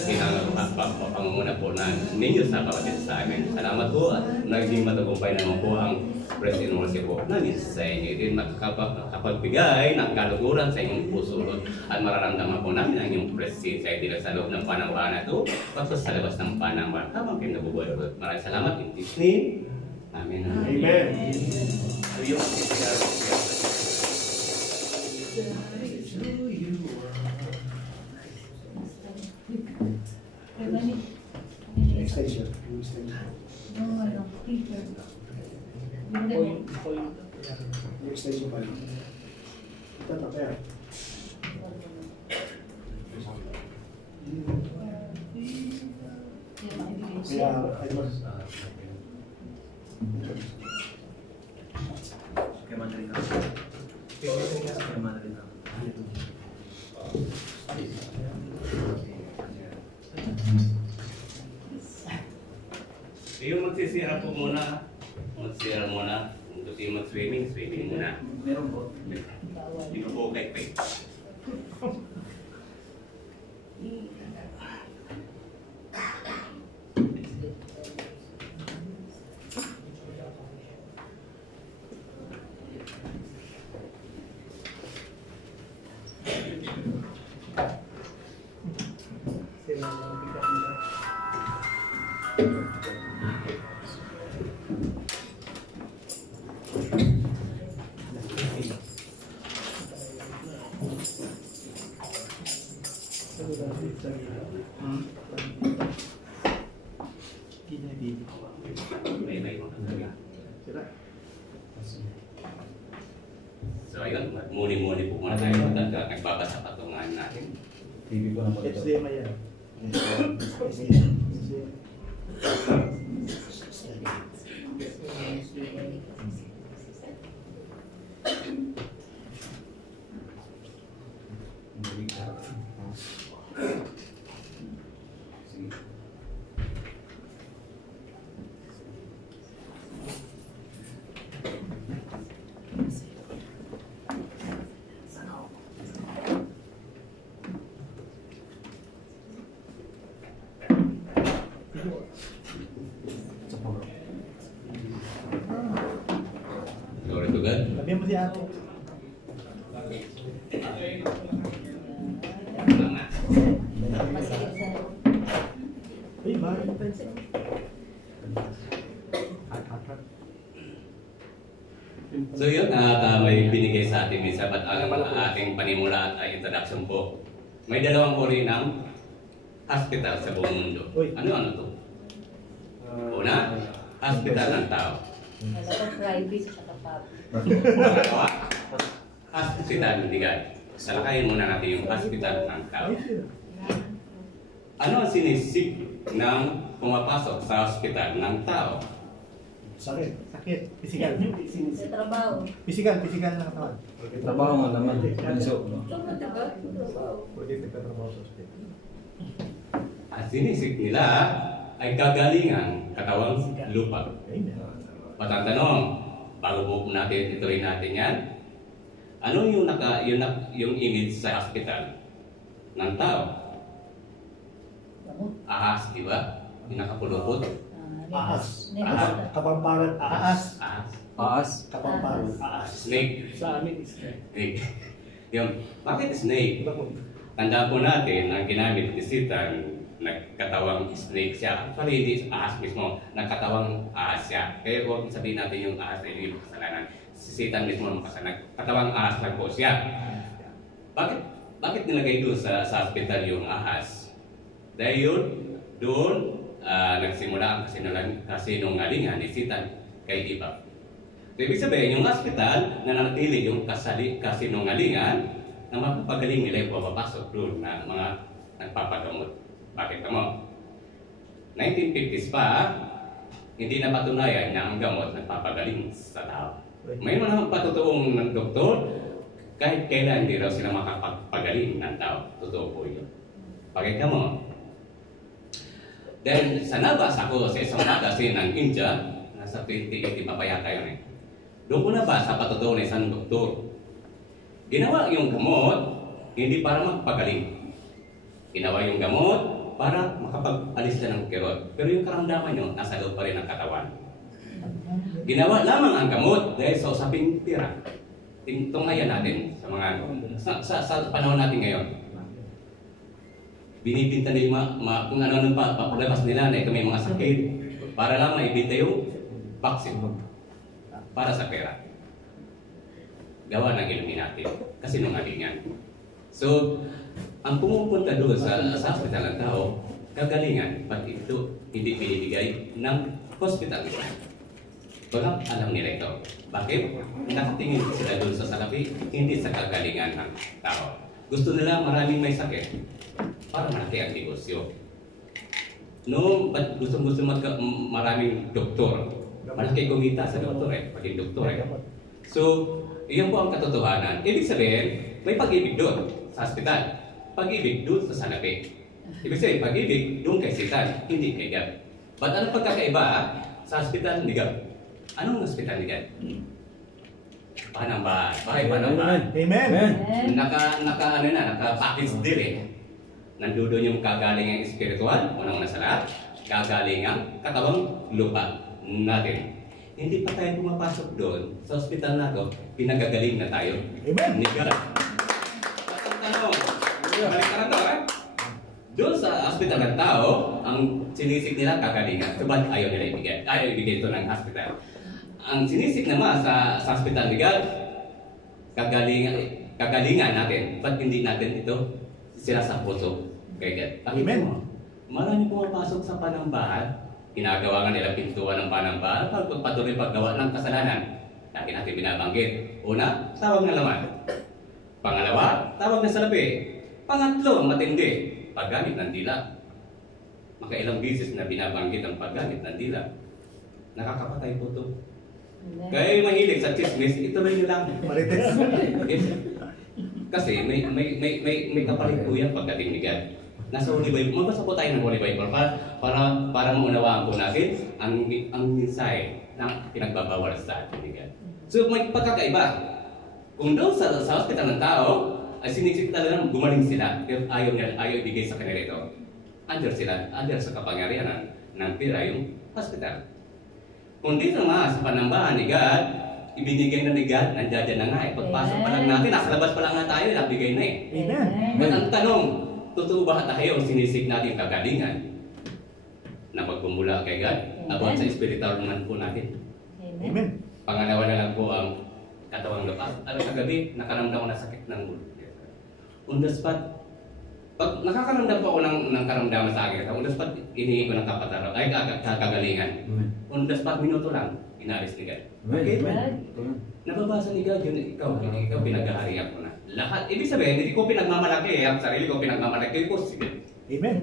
pinapangunguna po na ninyo sa bawat isa sa amin. Salamat po at naging matagumpay naman po ang Press University po namin sa inyo. Din makapagbigay ng kaluguran sa inyong puso at mararamdaman po namin ang inyong presensya dito sa loob ng panambahan na ito tapos sa labas ng panambahan habang kayo nabubuhay. Maraming salamat in Disney. Amen. Amen. Extension. Extension pa rin. Ito tapaya. Kaya, ay mas... Kaya madali ka. Kaya madali ka. Yung magsisira po muna. Magsisira muna. Kung gusto yung mag-swimming, swimming muna. Meron po. Hindi ko po kay So ayun, muni-muni po muna tayo at nagbabasa patungan natin. TV ko naman ito. HDMI yan. Glory to God. Labihan mo si ate. Salamat. Uy, bakit? So yun, may binigay sa ating misa at ang ating panimula at introduction po. May dalawang uri ng hospital sa buong mundo. Ano to? Una, hospital ng tao. Private at public. Pangalawa, hospital ng digay. Salakayin muna natin yung hospital ng tao. Ano ang sinisig ng pumapasok sa hospital ng tao? Sakit. Sakit. Physical. Sa trabaho. Physical na katawan. Trabaho mo naman. Penso, no? Diba? Trabaho. Pwede nagtatrabaho sa hospital. Ang sinisig nila ay kagalingan katawang lupa. Patatanong, bago po natin ituloy natin yan, ano yung image sa hospital ng tao? Ahas, di ba? Yung nakapulupot. Ahas. Ahas. Kapamparan. Ahas. Ahas. Paas. Kapamparan. Ahas. Snake. Sa amin is Snake. Yung, bakit snake? Tandaan po natin, ang ginamit ni Satan, nagkatawang snake siya. Actually, hindi ahas mismo, nagkatawang ahas siya. Kaya huwag sabihin natin yung ahas ay hindi makasalanan. Si Satan mismo makasalanan. Katawang ahas lang po siya. Bakit nilagay doon sa hospital yung ahas? Dahil doon nagsimula ang kasinungalingan ni Satan kay Eva. So, ibig sabihin, yung hospital na nanatili yung kasinungalingan na mapapagaling nila yung papapasok doon na mga nagpapagamot. Bakit mo? 1950s pa, hindi na patunayan na ang gamot nagpapagaling sa tao. May mga patutuong ng doktor, kahit kailan hindi raw sila makapagaling ng tao. Totoo po yun. Bakit mo? Then, sa nabasa ko sa isang magazine ng India, nasa 2018 pa yata yun eh. Doon ko nabasa patutuo ng isang doktor. Ginawa yung gamot, hindi para magpagaling. Ginawa yung gamot para makapag-alis siya ng kirot. Pero yung karamdaman nyo, nasa loob pa rin ng katawan. Ginawa lamang ang gamot dahil sa usaping pira. Tunghayan natin sa mga sa panahon natin ngayon. Binibinta nila kung ano pa papalabas nila na ito may mga sakit para lang maibinta yung vaccine para sa pera. Gawa ng Illuminati kasi nungalingan. So, ang pumupunta doon sa hospital ng tao, kagalingan, pati ito hindi binibigay ng hospital. Walang alam nila ito. Bakit? Nakatingin sila doon sa salapi, hindi sa kagalingan ng tao. Gusto nila maraming may sakit para malaki ang negosyo. No, ba't gusto maraming doktor? Malaki kumita sa doktor paging doktor So, iyan po ang katotohanan. Ibig sabihin, may pag-ibig doon sa hospital. Pag-ibig doon sa salapi. Ibig sabihin, pag-ibig doon kay Satan, hindi kay God. Ba't anong pagkakaiba sa hospital ni God? Anong hospital ni God? Panambahan. Bahay Panambahan. Amen. Naka-package deal Nandoon yung kagalingang espiritual, unang sa lahat, kagalingang katawang lupa natin. Hindi pa tayo pumapasok doon sa ospital na to, pinagagaling na tayo. Amen. Ni God. At ang tanong, balik ka na to, doon sa ospital ng tao, ang sinisik nila kagalingan. So, ba't ayaw nila ibigay? Ayaw ibigay ito ng hospital. Ang sinisik naman sa hospital ni God, kagalingan natin. Ba't hindi natin ito sila sa puso kay God? Amen. Marami pumapasok sa panambahan. Ginagawa nga nila pintuan ng panambahan para pagpatuloy paggawa ng kasalanan. Lagi natin binabanggit. Una, tawag na laman. Pangalawa, tawag na salapi. Pangatlo, matindi. Paggamit ng dila. Makailang bisis na binabanggit ang paggamit ng dila. Nakakapatay po ito. Kaya mahilig sa chismis, ituloy nyo lang. Marites. Kasi may kapalit po yan pagdating ni God. Nasa Holy Bible, magbasa po tayo ng Holy Bible para maunawaan po natin ang mensahe na pinagbabawal sa atin ni God. So may pagkakaiba. Kung doon sa hospital ng tao, ay sinisip talaga gumaling sila. Pero ayaw ibigay sa kanila ito. Under sa kapangyarihan ng pira yung hospital. Kung dito nga sa panambahan ni God, ibinigay na ni God, nandiyan na nga pagpasok pa lang natin, nasa labas pa lang nga tayo, nabigay na Amen. At ang tanong, totoo ba tayo sinisik natin kagalingan na magpumula kay God about sa spiritual man po natin? Amen. Pangalawa na lang po ang katawang lupa. Kagabi, nakaramdam ko na sakit ng ulo. On the spot, pag nakakaramdam po ako ng karamdaman sa akin, on the spot, hinihingi ko ng kapataraw, ay kagalingan. On the spot, minuto lang, inalis ni God. Okay? Nababasa ni God yun, ikaw pinag-aharian ko na. Lahat, ibig sabihin, hindi ko pinagmamalaki, ang sarili ko pinagmamalaki ko. Amen.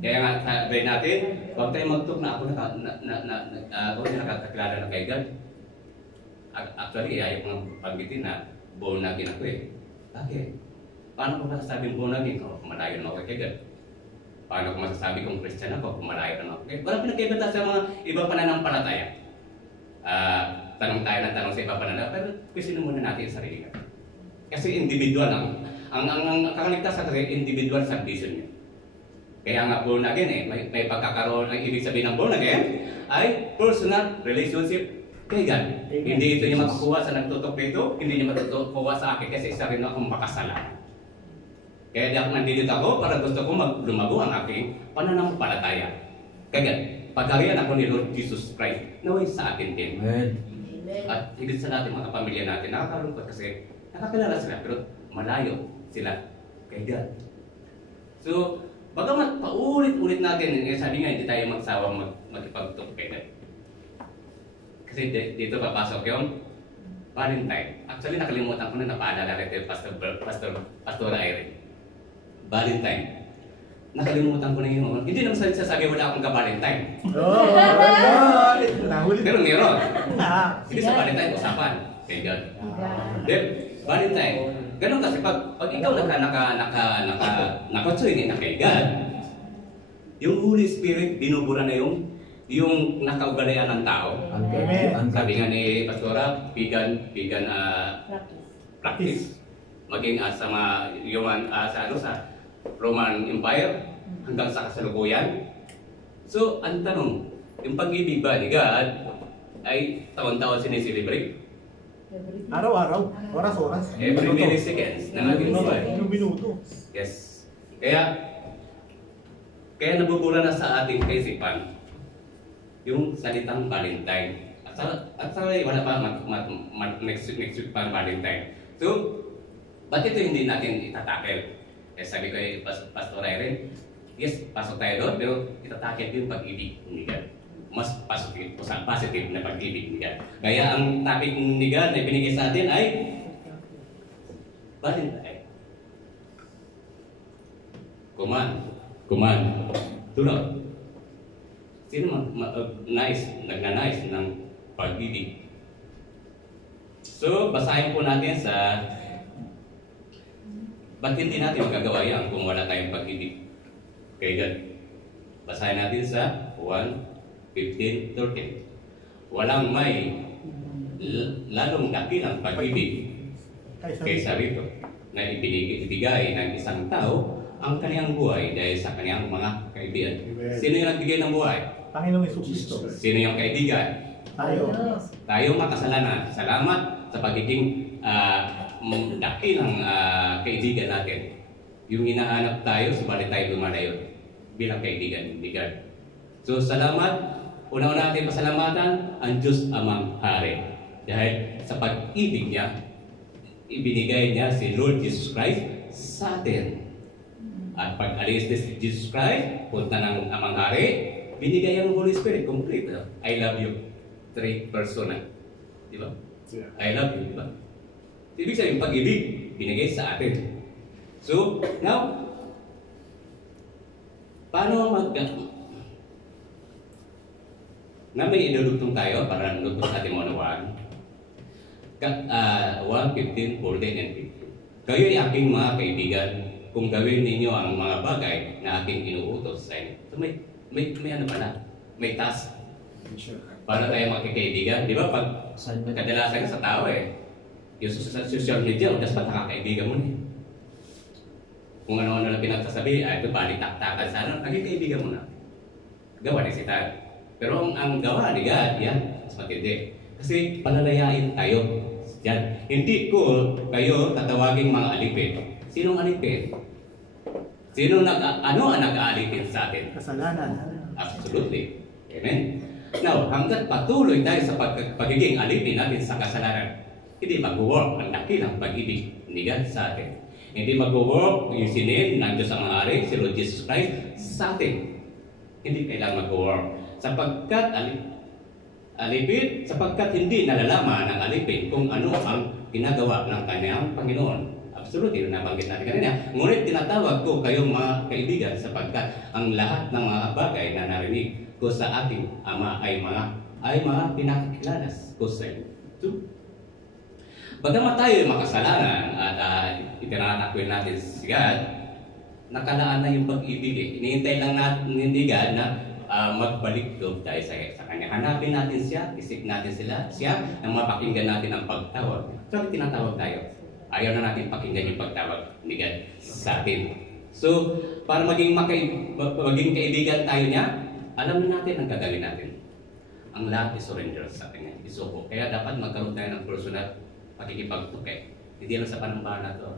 Kaya nga, sabi natin, huwag tayo mag-talk na ako nakakakilala na kay God. Actually, ayaw ko ng pagbitin na born again ako Bakit? Paano ko masasabing born again kung malayo na ako kay God? Paano ko masasabi kung Christian ako kung malayo na ako kay God? Walang pinagkaiba sa mga ibang pananampalataya. Tanong tayo ng tanong sa ibang pananampalataya, pero questionin muna natin yung sarili natin. Kasi individual ang kakaligtasan kasi individual salvation niya. Kaya nga born again may pagkakaroon, ang ibig sabihin ng born again ay personal relationship kay God. Amen. Hindi ito niya makakuha sa nagtutok dito, hindi niya matutukuha sa akin kasi isa rin akong makasalanan. Kaya di ako nandito ako para gusto ko lumago ang aking pananampalataya. Kaya pagkariyan ako ni Lord Jesus Christ, naway sa atin din. At higit sa natin mga pamilya natin, nakakalungkot kasi nakakilala sila pero malayo sila kay God. So, bagamat paulit-ulit natin, sabi nga hindi tayo magsawang magipagtok kay God. Kasi dito papasok yung Valentine. Actually, nakalimutan ko na napaalala rin Pastor Irene. Valentine. Nakalimutan ko na yun. Hindi naman sasabi wala akong ka-Valentine. Nahuli. Pero meron. Hindi sa Valentine, usapan. Kay God. Then, Valentine. Ganun kasi pag ikaw nakatsuhin na kay God, yung Holy Spirit binubura na yung nakaugalian ng tao. Sabi nga ni Pastora, vegan practice. Maging sa Roman Empire, hanggang sa kasalukuyan. So, ang tanong, yung pag-ibig ba ni God ay taon-taon sineselebrate? Araw-araw, oras-oras. Every milliseconds ng ating buhay. Yung minuto. Yes. Kaya nabubula na sa ating kaisipan yung salitang Valentine. At sa wala pa next week pa Valentine. So, ba't ito hindi natin itatakel? Sabi ko Pastor Irene, yes, pasok tayo doon, pero itatakel yung pag-ibig ni God. Mas positive na pag-ibig ni God. Kaya ang topic ni God na binigay sa atin ay Valentine. Kuman, tulog. Sino nagnanais ng pag-ibig? So, basahin po natin sa ba't hindi natin magagawa yan kung wala tayong pag-ibig kay God? Basahin natin sa 1:15-13. Walang may lalong dakilang pag-ibig kaysa rito na ibigay ng isang tao ang kanyang buhay dahil sa kanyang mga kaibigan. Sino yung nagbigay ng buhay? Panginoong Jesucristo. Sino yung kaibigan? Tayo. Tayo makasalanan. Salamat sa pagiging dakilang kaibigan natin. Yung hinahanap tayo, subalit tayo lumalayo bilang kaibigan ni God. So, salamat. Una-una natin pasalamatan ang Diyos Amang Hari. Dahil sa pag-ibig niya, ibinigay niya si Lord Jesus Christ sa atin. At pag alis ni Jesus Christ, punta ng Amang Hari, binigay ang Holy Spirit, complete. I love you. 3 persona. Di ba? Yeah. I love you, di ba? Ibig sabihin, pag-ibig, binigay sa atin. So, now, paano na may inulugtong tayo para nulugtong sa ating mga 1:15, 14, and 15. Kayo'y aking mga kaibigan kung gawin ninyo ang mga bagay na aking inuutos sa inyo. So may ano pala? May task. Para tayo makikaibigan. Di ba? Pag kadalasan ka sa tao yung sa social media, udas pa nakakaibigan mo na. Kung ano-ano lang pinagsasabi, ito balik-taktakan sana, nakikaibigan mo na. Gawa ni Satan. Pero ang gawa ni God, yan, mas matindi. Kasi palalayain tayo dyan. Hindi ko kayo tatawaging mga alipin. Sinong alipin? Ano ang nag-aalipin sa atin? Kasalanan. Absolutely. Amen? Now, hanggat patuloy tayo sa pagiging alipin natin sa kasalanan, hindi mag-work ang dakilang pag-ibig ni God sa atin. Hindi mag-work yung sinin ng Diyos ang Ari, si Lord Jesus Christ, sa atin. Hindi kailangan mag-work. Sapagkat alipin, sapagkat hindi nalalaman ng alipin kung ano ang ginagawa ng kanyang Panginoon. Absolutely, nabanggit natin kanina. Ngunit tinatawag ko kayong mga kaibigan sapagkat ang lahat ng mga bagay na narinig ko sa ating Ama ay mga pinakikilala ko sa inyo. So, bagamat tayo makasalanan at itinatakwil natin si God, nakalaan na yung pag-ibig. Hinihintay lang natin ni God na magbalik loob tayo sa Kanya. Hanapin natin siya, isip natin siya, na mapakinggan natin ang pagtawag. So, tinatawag tayo. Ayaw na natin pakinggan yung pagtawag ni God sa atin. So, para maging kaibigan tayo niya, alam na natin ang gagawin natin. Ang lahat is surrender sa Kanya. Isuko. Kaya dapat magkaroon tayo ng personal pakikipagtukay. Hindi lang sa panambahan na ito.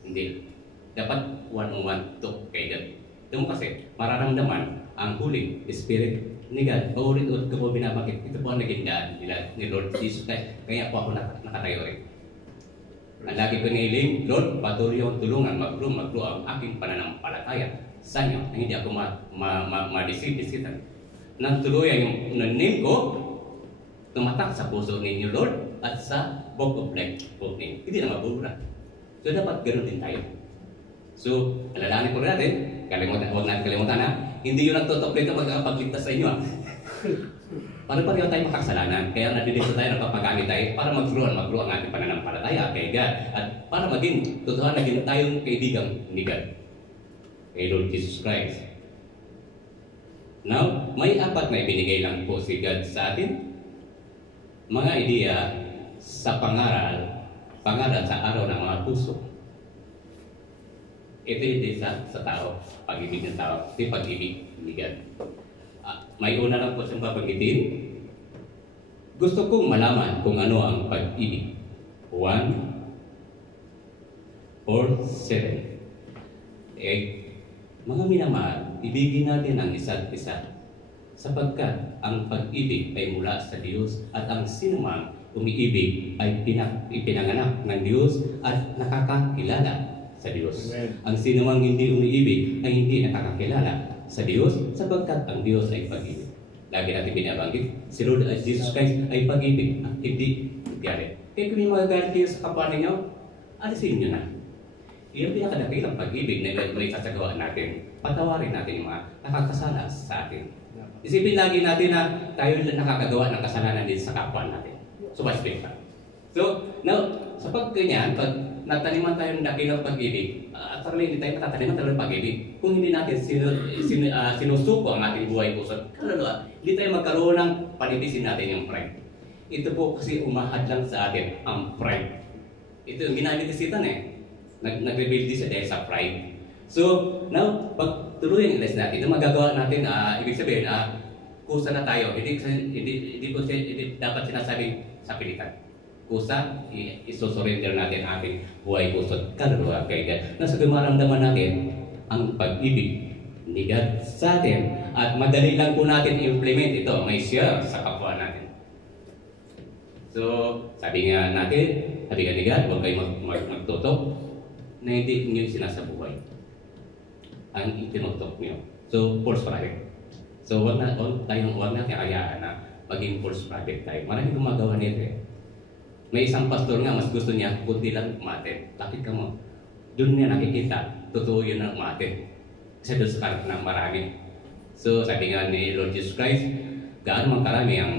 Hindi. Dapat one-on-one talk kay God. Ito mo kasi, mararamdaman ang Holy Spirit ni God. Paulit-ulit ko po binabakit. Ito po ang naging daan nila ni Lord Jesus Christ. Kaya po ako nakatayo rin. Ang lagi ko nihiling, Lord, patuloy yung tulungan, maglo ang aking pananampalataya sa inyo. Na hindi ako madisip-disitan. Nang tuluyan yung name ko, tumatak sa puso ninyo, Lord, at sa book of life po ninyo. Hindi na mabubura. So, dapat ganoon din tayo. So, alalahanin ko rin natin, huwag natin kalimutan na, hindi yun ang tutok dito magkakapagligtas sa inyo. Pareho tayo makakasalanan. Kaya nadilito tayo, nagpapagamit tayo para mag-grow ang ating pananampalataya kay God. At para maging totoo naging tayong kaibigan ni God. Kay Lord Jesus Christ. Now, may 4 na ibinigay lang po si God sa atin. Mga ideya sa pangaral sa araw ng mga puso. Ito hindi sa tao, pag-ibig ng tao. Ito yung pag-ibig ni God. May una lang po siyang babanggitin. Gusto kong malaman kung ano ang pag-ibig. 1, 4, 7, 8. Mga minamahal, ibigin natin ang isa't isa sapagkat ang pag-ibig ay mula sa Diyos at ang sinumang umiibig ay ipinanganak ng Diyos at nakakakilala sa Diyos. Amen. Ang sinumang hindi umiibig ay hindi nakakakilala sa Diyos sapagkat ang Diyos ay pag-ibig. Lagi natin binabanggit, si Lord as Jesus Christ ay pag-ibig at hindi galit. Kaya kung may magagalit kayo sa kapwa ninyo, alisin nyo na. Iyon pinakadakilang pag-ibig na may sasagawa natin. Patawarin natin yung mga nakakasala sa atin. Isipin lagi natin na tayo nakakagawa ng kasalanan din sa kapwa natin. So, respect pa. So, now, sa pagganyan, pag nataniman tayo ng dakilang pag-ibig, hindi tayo matataniman tayo ng pag-ibig. Kung hindi natin sinusuko ang ating buhay puso, kaluluwa, hindi tayo magkaroon ng panitisin natin yung pride. Ito po kasi umahad lang sa atin ang pride. Ito yung ginamit ni Satan eh. Nag-rebuild din siya dahil sa pride. So, now, pag tuloy yung lesson natin, ito magagawa natin, ibig sabihin, kusa na tayo. Hindi dapat sinasabing sa pilitan. Kusa, isusurrender natin ating buhay puso at kaluluwa kay God. Nasa dumaramdaman natin ang pag-ibig ni God sa atin at madali lang po natin i-implement ito, may share sa kapwa natin. So, sabi nga ni God, huwag kayo magtutok na hindi nyo sinasabuhay ang itinutok nyo. So, false prophet. So, huwag natin kayaan na maging false prophet tayo. Maraming gumagawa nito eh. May isang pastor nga, mas gusto niya, kunti lang umate. Bakit ka mo? Doon niya nakikita, totoo yun ang umate. Kasi doon sa karap ng marami. So, sabi nga ni Lord Jesus Christ, gaano man karami ang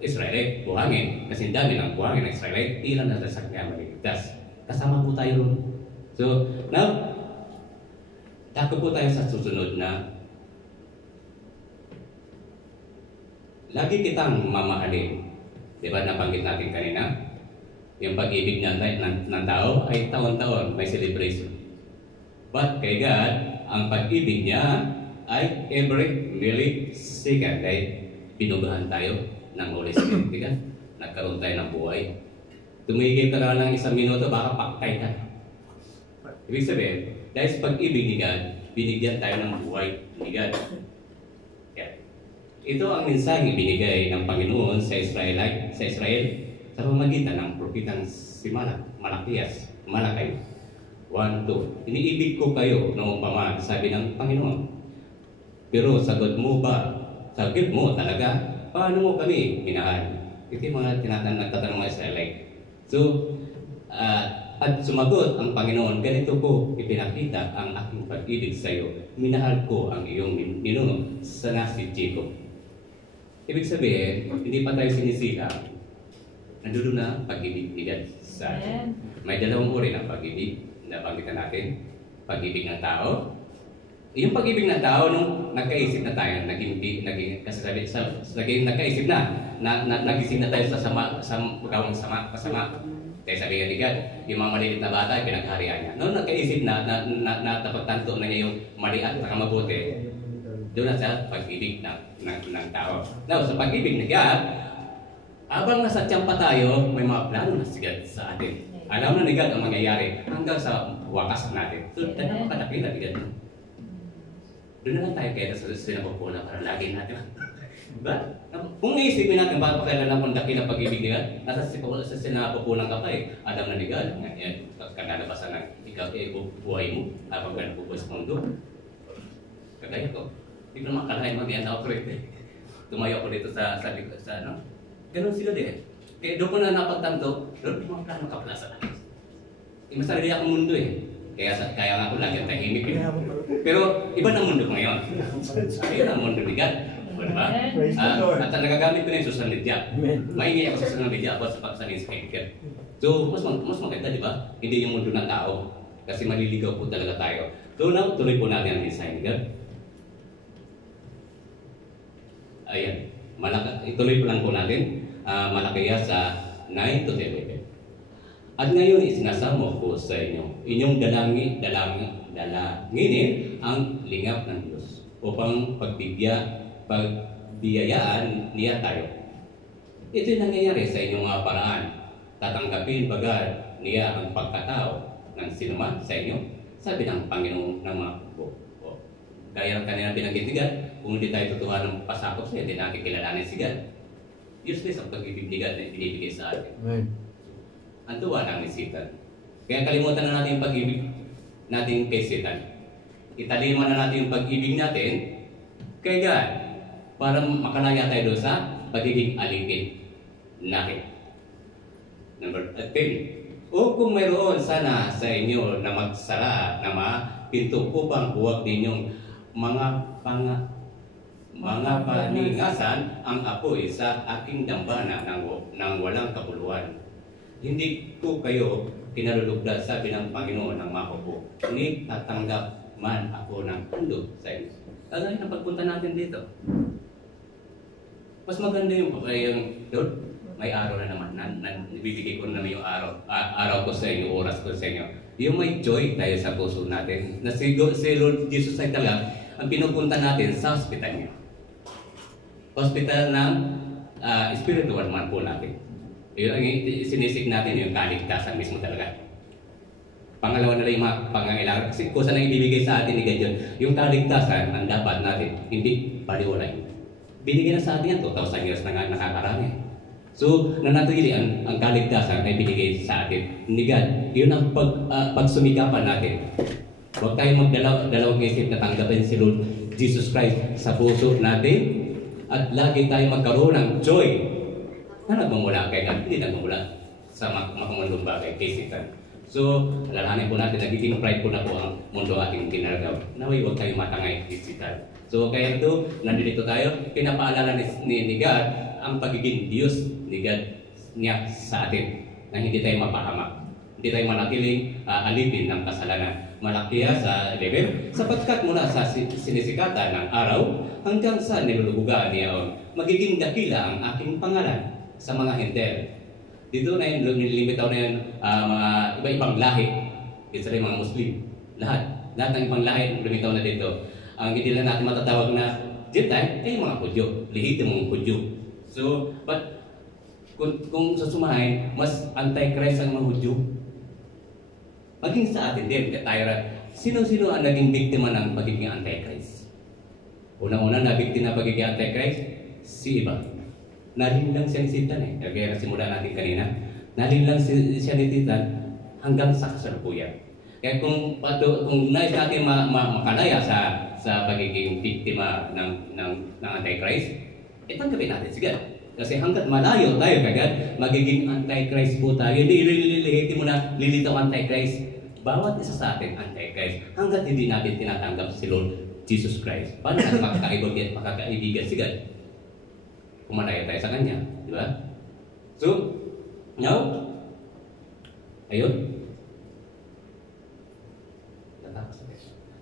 Israelite, buhangin. Kasi dami ng buhangin ng Israelite, ilan na sa kanya maligtas. Kasama po tayo ron. So, now, tako po tayo sa susunod na lagi kitang mamahalin. Diba nabanggit natin kanina? Yung pag-ibig ng tao ay taon-taon may celebration. But kay God, ang pag-ibig niya ay every millisecond ay pinugahan tayo ng Holy Spirit. Diba? Nagkaroon tayo ng buhay. Tumigil ka na ng 1 minuto, baka paktay ka. Ibig sabihin, dahil sa pag-ibig ni God, binigyan tayo ng buhay ni God. Yeah. Ito ang mensaheng ibinigay ng Panginoon sa Israel sa pamamagitan ng propetang si Malakias, Malakay 1:2. Iniibig ko kayo noong paman, sabi ng Panginoon. Pero sagot mo talaga, paano mo kami minahal? Ito yung mga nagtatanong mga Israelite. So, at sumagot ang Panginoon, ganito ko ipinakita ang aking pag-ibig sa iyo. Minahal ko ang iyong ninuno sa si Jacob. Ibig sabihin, hindi pa tayo sinisira. Nandoon na pag-ibig ni God sa atin. May dalawang uri ng pag-ibig na pagkitan natin. Pag-ibig ng tao. Yung pag-ibig ng tao, nung nagkaisip na tayo, nagkaisip nagising na tayo sa magawang masama. Kaya sabi nga ni God, yung mga maliit na bata, pinagharian niya. Noong nagkaisip na napagtanto na niya yung mali at mabuti, doon na sa pag-ibig ng tao. Now, sa pag-ibig ni God, habang nasa tiyan pa tayo, may mga plano na si God sa atin. Alam na ni God ang mangyayari hanggang sa wakas natin. So, napakadakila ni God. Doon na lang tayo kaya sa sinapupunan para lagi natin. Diba? Kung naisipin natin bakit pakailan kung dakila pag-ibig ni God, nasa sinapupunan ka pa eh. Alam na ni God, kanalabasan ng ikaw buhay mo habang ka napupunan sa mundo. Kagaya ko. Hindi ko naman kalahin mag-iyan na operate eh. Tumayo ako dito sa ano. Ganun sila din. Kaya doon ko na napagtanto, doon mga plano ka pala sa akin. Masarili akong mundo eh. Kaya nga ako lagi ang tahimik eh. Pero iba na mundo ngayon. Ayun ang mundo ni God. Diba? At nagagamit ko na yung social media. Maingay ako sa social media about sa pagsasalin sa kaibigan. So, mas maganda, di ba? Hindi yung mundo ng tao. Kasi maliligaw po talaga tayo. So now, tuloy po natin ang design. Ayan. Ituloy po lang po natin. Malakaya sa 9 to 11. At ngayon, isinasamo ko sa inyo inyong dalanginin ang lingap ng Diyos upang pagbibiyayaan niya tayo. Ito yung nangyayari sa inyong mga paraan. Tatanggapin bagad niya ang pagkatao ng sinuman sa inyo. Sabi ng Panginoon ng mga buko. Gaya ng kanina binanggit ni God, kung hindi tayo tutuhan ng pasakop sa iyo, hindi nakikilalanin si God. Useless ang pag-ibig ni God na binibigay sa atin. Amen. Ang tuwa lang ni Satan. Kaya kalimutan na natin yung pag-ibig natin kay Satan. Italima na natin yung pag-ibig natin kay God para makalaya tayo doon sa pagiging alipin natin. Number 10. O kung mayroon sana sa inyo na magsara na mga pinto upang huwag ninyong mga paningasan ang apoy sa aking dambana ng walang kapuluan. Hindi ko kayo kinalulugdan, sabi ng Panginoon ng mga po. Ngunit tatanggap man ako ng handog sa inyo. Kagaya ng pagpunta natin dito. Mas maganda yung Lord, may araw na naman. Nabibigay ko na naman yung araw ko sa inyo, oras ko sa inyo. Yung may joy tayo sa puso natin. Na si Lord Jesus ay talaga ang pinupunta natin sa hospital niya. Hospital ng spiritual man po natin. Yun ang sinisik natin, yung kaligtasan mismo talaga. Pangalawa na lang yung mga pangangailangan. Kasi kung saan ang ibibigay sa atin ni God yun, yung kaligtasan ang dapat natin, hindi baliwalay. Binigyan na sa atin yan, 2,000 years na nga nakakarami. So, nanatili ang kaligtasan ay binigay sa atin ni God. Yun ang pagsumikapan natin. Huwag tayo magdalawang isip na tanggapin si Lord Jesus Christ sa puso natin at lagi tayo magkaroon ng joy na nagmumula kay God, hindi nagmumula sa makamundong bagay kay Satan. So, alalahanin po natin, nagiging prideful na po ang mundo ating tinaragaw. Naway, huwag tayo matangay kay Satan. So, kaya ito, nandito tayo, pinapaalala ni God ang pagiging Diyos ni God niya sa atin na hindi tayo mapahamak. Hindi tayo manatiling alipin ng kasalanan. Malaki sa level sapagkat mula sa sinisikatan ng araw hanggang sa nilulubugan niya magiging dakila ang aking pangalan sa mga hintel. Dito na yun, nilimitaw na yun mga iba-ibang lahi. Dito rin mga Muslim. Lahat ng ibang lahi lumitaw na dito. Ang hindi lang natin matatawag na Gentile ay mga Hudyo, lehitimong Hudyo. So, but kung susumahin, mas anti-Christ ang mga Hudyo. Maging sa atin din, sino-sino ang naging biktima ng pagiging anti-Christ? Unang-una na biktima ng pagiging anti-Christ, si iba. Nalin lang siya ni Satan eh. Kaya nasimulan natin kanina. Nalin lang siya ni Satan hanggang sa kasalukuyan. Kaya kung nais natin makalaya sa pagiging biktima ng anti-Christ, tanggapin natin si God. Kasi hanggat malayo tayo kagad, magiging anti-Christ po tayo. Hindi ililihitin mo na lilitaw anti-Christ. Bawat isa sa atin anti-Christ. Hanggat hindi natin tinatanggap si Lord Jesus Christ. Paano natin makakaibigan si God? Kung malayo tayo sa Kanya. Di ba? So, now, ayun.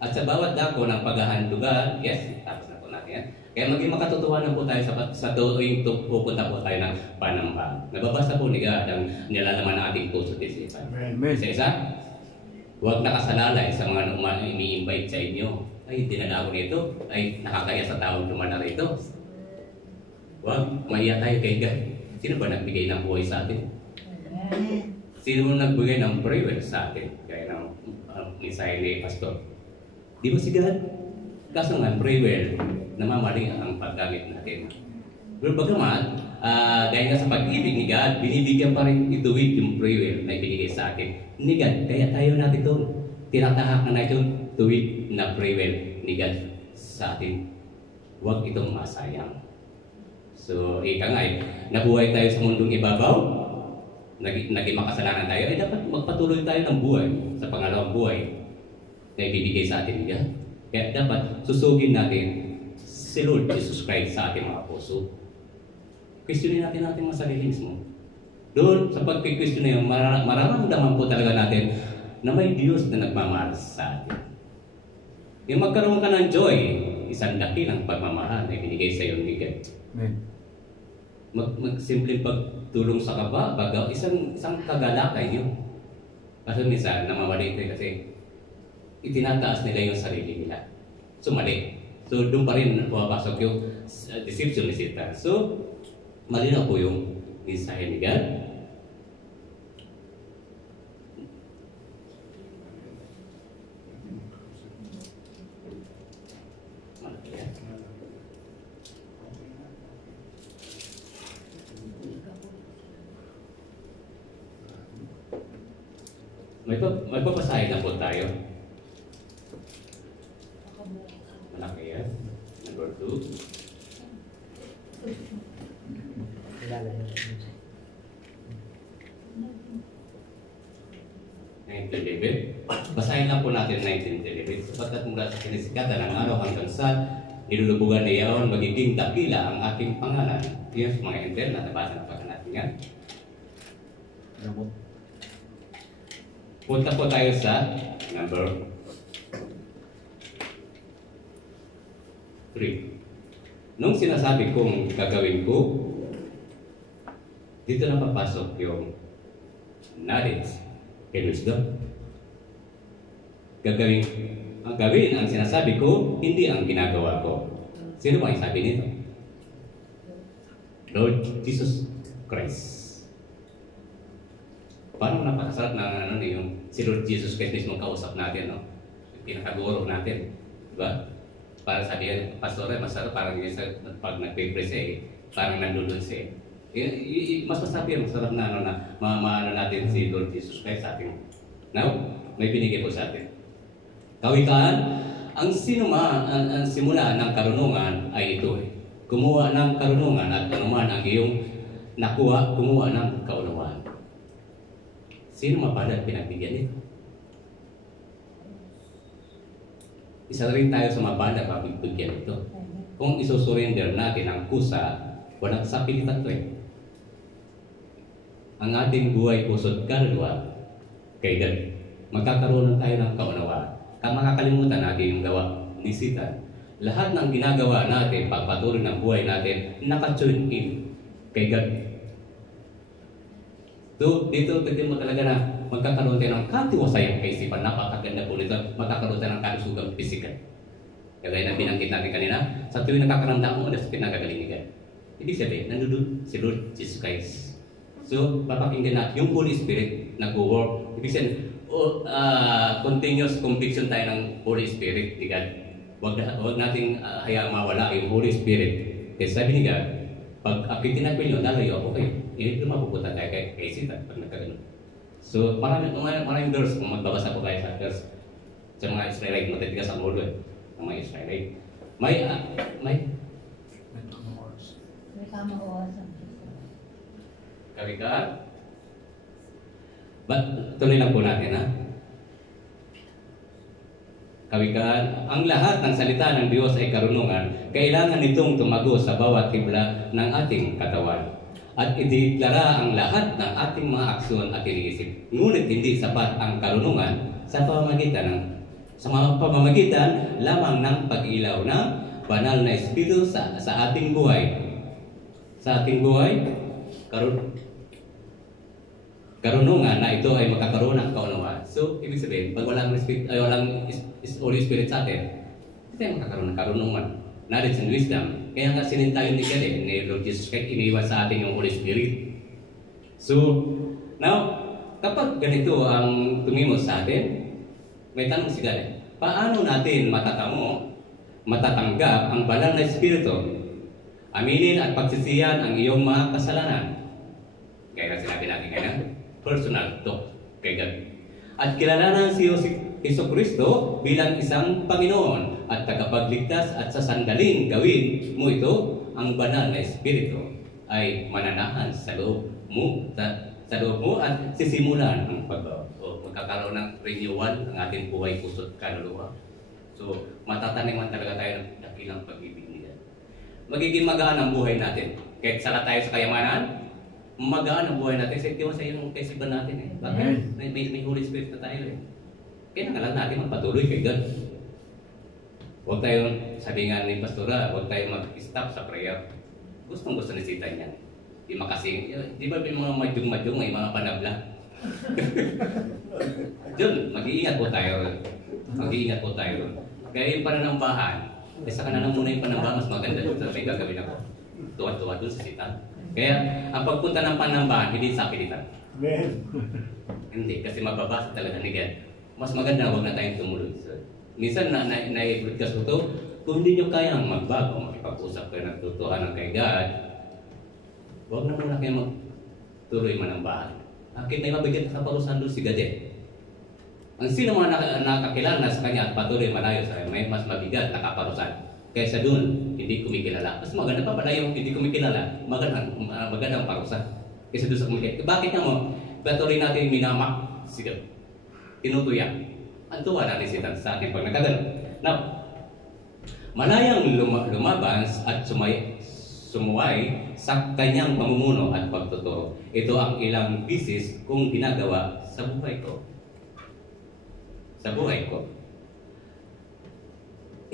At sa bawat dako ng paghahandugan, yes, tapos na po natin yan. Kaya maging makatotohanan po tayo sa tuwing pupunta po tayo ng panamba. Nababasa po ni God ang nilalaman ng ating puso at isipan. Amen. Isa, huwag nakasalalay sa mga imi-invite sa inyo. Ay, dinala ko nito. Ay, nakakaya sa taong dumala rito. Huwag, mahiya tayo kay God. Sino ba nagbigay ng buhay sa atin? Sino nagbigay ng prayer sa atin? Gaya ng mensahe ni Pastor. Di ba si God? Kaso nga, prayer, namamaling ang paggamit natin. Pero bagamat, dahil nga sa pag-ibig ni God, binibigyan pa rin ituwid yung prayer na ibinigay sa atin ni God. Kaya tayo natin doon. Tinatahak na natin tuwid na prayer ni God sa atin. Huwag itong masayang. So, ika nga nabuhay tayo sa mundong ibabaw, naging makasalanan tayo, ay dapat magpatuloy tayo ng buhay sa pangalawang buhay na ibibigay sa atin ni God. Kaya dapat susugin natin si Lord Jesus Christ sa ating mga puso. Questionin natin mga sarili mismo. Doon, sa pag-question na yun, mararamdaman po talaga natin na may Diyos na nagmamahal sa atin. Yung magkaroon ka ng joy, isang dakilang pagmamahal na ibinigay sa iyo ni God. Amen. Simpleng pagtulong sa kaba, isang kagalakan yun. Kasi minsan, namawali tayo kasi itinataas nila yung sarili nila. So mali. So doon pa rin pumapasok yung deception ni Satan. So malinaw po yung mensahe ni God. May papasahin na po tayo. Malaki yan. Number 2. Kilala niyo. 1911. Basahin lang po natin 1911. Sapagkat mula sa sinisikatan ng araw hanggang sa nilulubugan ni Yaon, magiging dakila ang ating pangalan. Yes, mga enter, nabasa na pa natin yan. Punta po tayo sa number 3. Nung sinasabi kong gagawin ko, dito na papasok yung knowledge and wisdom. Gawin ang sinasabi ko, hindi ang ginagawa ko. Sino ba ang sabi nito? Lord Jesus Christ. Paano napakasarap na yung si Lord Jesus Christ mismo kausap natin, no? Pinakaguro natin. Diba? Para sabihin, Pastor, masarap parang yung pag nag-pray siya, parang nandun siya. Mas masarap na maano natin si Lord Jesus Christ sa ating. Now, may binigay po sa atin. Kawikaan, ang simula ng karunungan ay ito. Kumuha ng karunungan at anuman ang iyong nakuha, kumuha ng kaunawaan. Sino mapalad pinagbigyan nito? Isa rin tayo sa mapalad pagbigyan nito. Kung isusurrender natin ang kusa, walang sapilitan ito eh. Ang ating buhay, puso't kaluluwa kay God. Magkakaroon tayo ng kaunawaan. Kung makakalimutan natin yung gawa ni Satan, lahat ng ginagawa natin, pagpatuloy ng buhay natin, nakatune in kay God. So, dito mo talaga na magkakaroon tayo ng katiwasayang kaisipan. Napakaganda po nito. Magkakaroon tayo ng kalusugang pisikal. Kagaya na binanggit natin kanina, sa tuwing nakakaramdam mo, that's pinagagalingan. Ibig sabihin, nandun si Lord Jesus Christ. So, papakinggan na yung Holy Spirit nag-work. Ibig sabihin, continuous conviction tayo ng Holy Spirit ni God. Huwag nating hayaang mawala yung Holy Spirit. Kasi sabi ni God, pag akitin natin yun, lalayo ako kayo. Hindi mapupunta tayo kay Satan pag nagkagano. So, maraming verse, kung magbabasa po tayo sa verse sa mga Israelite, matitigas ang ulo ng mga Israelite. May kama oras. kawikaan. Tuloy lang po natin, ha? Kawikaan, ang lahat ng salita ng Diyos ay karunungan. Kailangan nitong tumago sa bawat kibla ng ating katawan at ideklara ang lahat ng ating mga aksyon at iniisip. Ngunit hindi sapat ang karunungan sa pamamagitan lamang ng pag-ilaw ng banal na espiritu sa ating buhay. Sa ating buhay, karunungan na ito ay magkakaroon ng kaunawaan. So, ibig sabihin, pag walang Holy Spirit sa atin, hindi tayo magkakaroon ng karunungan. Knowledge and wisdom. Kaya nga sinintayon ni God ni Lord Jesus Christ, iniwan sa atin yung Holy Spirit. So, now, kapag ganito ang tumimos sa atin, may tanong si God, paano natin matatanggap ang banal na Espiritu? Aminin at pagsisiyan ang iyong mga kasalanan. Kaya sinabi natin ngayon, personal talk kay God. At kilalanan si Jesucristo bilang isang Panginoon at tagapagligtas, at sa sandaling gawin mo ito, ang banal na Espiritu ay mananahan sa loob mo at sisimulan ang pagbabago. So, magkakaroon ng renewal ng ating buhay, puso't kaluluwa. So, matataniman talaga tayo ng dakilang pag-ibig ni God. Magiging magaan ang buhay natin. Kahit sala tayo sa kayamanan, magaan ang buhay natin. Sa sa yung kaisipan natin eh. Bakit? May Holy Spirit na tayo eh. Kaya nga lang natin magpatuloy kay God. Huwag tayong, sabi nga ni Pastora, huwag tayong mag-stop sa prayer. Gusto ni Satan yan. Di ba may mga madyong-madyong, may mga panabla. Yun, mag-iingat po tayo ron. Mag-iingat po tayo ron. Kaya yung pananambahan, isa ka na lang muna yung panambahan, mas maganda dun sa may gagawin ako. Tuwa-tuwa dun sa sita. Kaya, ang pagpunta ng panambahan, hindi sa pilitan. Amen. Hindi, kasi mababasa talaga ni God. Mas maganda, huwag na tayong tumulog. So, minsan, na-broadcast ko to, kung hindi nyo kayang magbago, makipag-usap kayo, nagtutuhan ng kay God, huwag na muna kayo magtuloy manambahan. Bakit may mabigyan sa parusahan doon si God eh? Ang sino mga nakakilala sa kanya at patuloy malayo sa kanya, may mas mabigat na kaparusahan. Kaysa doon, hindi kumikilala. Mas maganda pa pala yung hindi kumikilala, magandang parusahan. Kaysa doon sa kumikilala. Bakit nga mo, patuloy natin minamak si God? Tinutuyak. Ang tuwa natin sa ating pag nagkagano. Now, malayang lumabas at sumuway sa kanyang pamumuno at pagtuturo. Ito ang ilang bisis kong ginagawa sa buhay ko. Sa buhay ko.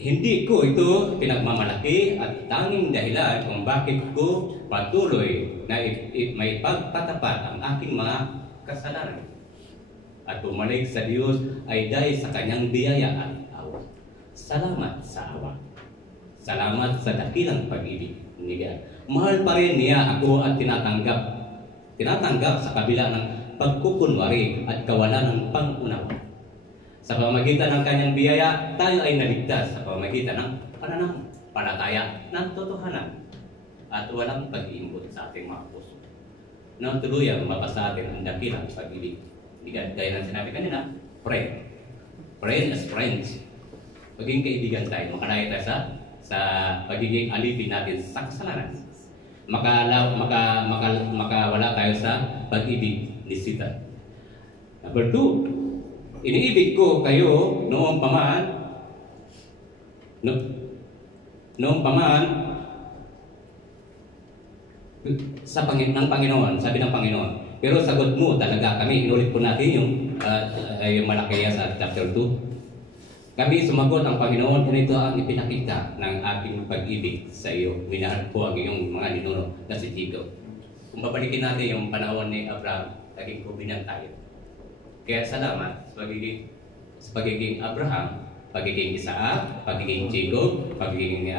Hindi ko ito pinagmamalaki at tanging dahilan kung bakit ko patuloy na may pagtatapat ang aking mga kasalanan. At bumalik sa Diyos ay dahil sa kanyang biyaya at awa. Salamat sa awa. Salamat sa dakilang pag-ibig ni God. Mahal pa rin niya ako at tinatanggap sa kabila ng pagkukunwari at kawalan ng pangunawa. Sa pamamagitan ng kanyang biyaya, tayo ay naligtas sa pamamagitan ng pananampalataya ng totohanan at walang pag-iimbot sa ating mga puso. Nang tuluyang mapasa atin ang dakilang pag-ibig ni God. Gaya ng sinabi kanina, pray. Pray as friends. Maging kaibigan tayo, makalaya tayo sa pagiging alipin natin sa kasalanan. Makawala tayo sa pag-ibig ni Satan. Number 2, iniibig ko kayo noong paman sa ng Panginoon, sabi ng Panginoon. Pero sagot mo talaga kami, inulit po natin yung Malakaya sa chapter 2. Kami sumagot ang Panginoon, ganito ang ipinakita ng ating pag-ibig sa iyo. Minahal po ang iyong mga ninuno na si Jacob. Kung babalikin natin yung panahon ni Abraham, naging kubinan tayo. Kaya salamat sa pagiging Abraham, pagiging Isaac, pagiging Jacob, pagiging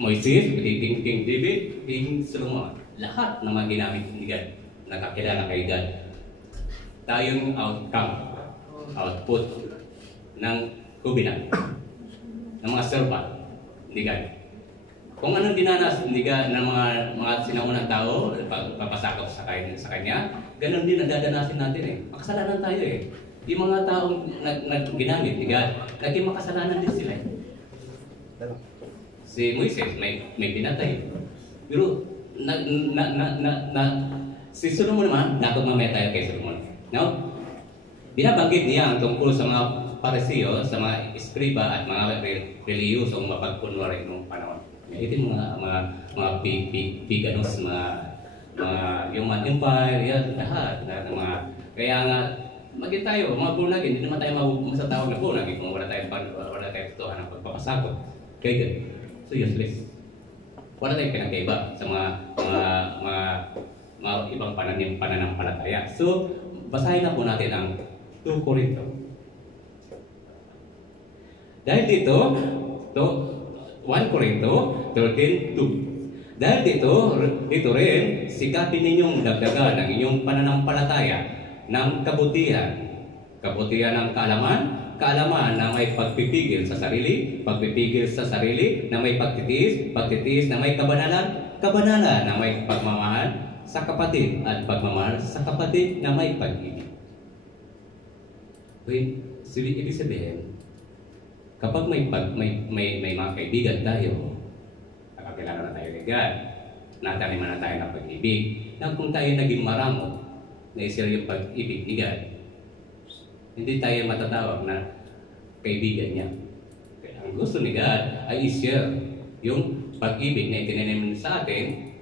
Moises, pagiging King David, pagiging Solomon. Lahat ng mga ginamit ni God, nakakilala kay God. Tayong output ng kubinan, ng mga servant ni God. Kung anong dinanas ni God ng mga sinaunang tao, papasakot sa kanya, ganun din ang dadanasin natin eh. Makasalanan tayo eh. Yung mga taong ginamit ni God, naging makasalanan din sila eh. Si Moises, may pinatay. Pero, si Solomon naman, dapat mamaya tayo kay Solomon. No? Binabanggit niya ang tungkol sa mga Pariseo, sa mga eskriba at mga reliyosong mapagkunwari noong panahon. Ito yung mga biganos, mga human empire, yan, lahat. Kaya nga, maging tayo, mga bunagin, hindi naman tayo masatawag na bunagin kung wala tayong tutuhan ng pagpapasakot. Kaya gan. So useless. Wala tayong pinagkaiba sa mga ibang pananampalataya. So, basahin na po natin ang 2 Corinto. Dahil dito, 1 Corinto 13:2. Dahil dito rin, sikapin ninyong dagdagan ang inyong pananampalataya ng kabutihan. Kabutihan ng kaalaman na may pagpipigil sa sarili, na may pagtitiis na may kabanalan na may pagmamahal sa kapatid, at pagmamahal sa kapatid na may pag-ibig. Ibig sabihin, kapag may mga kaibigan tayo, nakakilala na tayo kay God, nataniman na tayo ng pag-ibig, na kung tayo naging maramot na isira yung pag-ibig ni God, hindi tayo matatawag na kaibigan niya. Kaya ang gusto ni God ay i-share yung pag-ibig na itinanim sa atin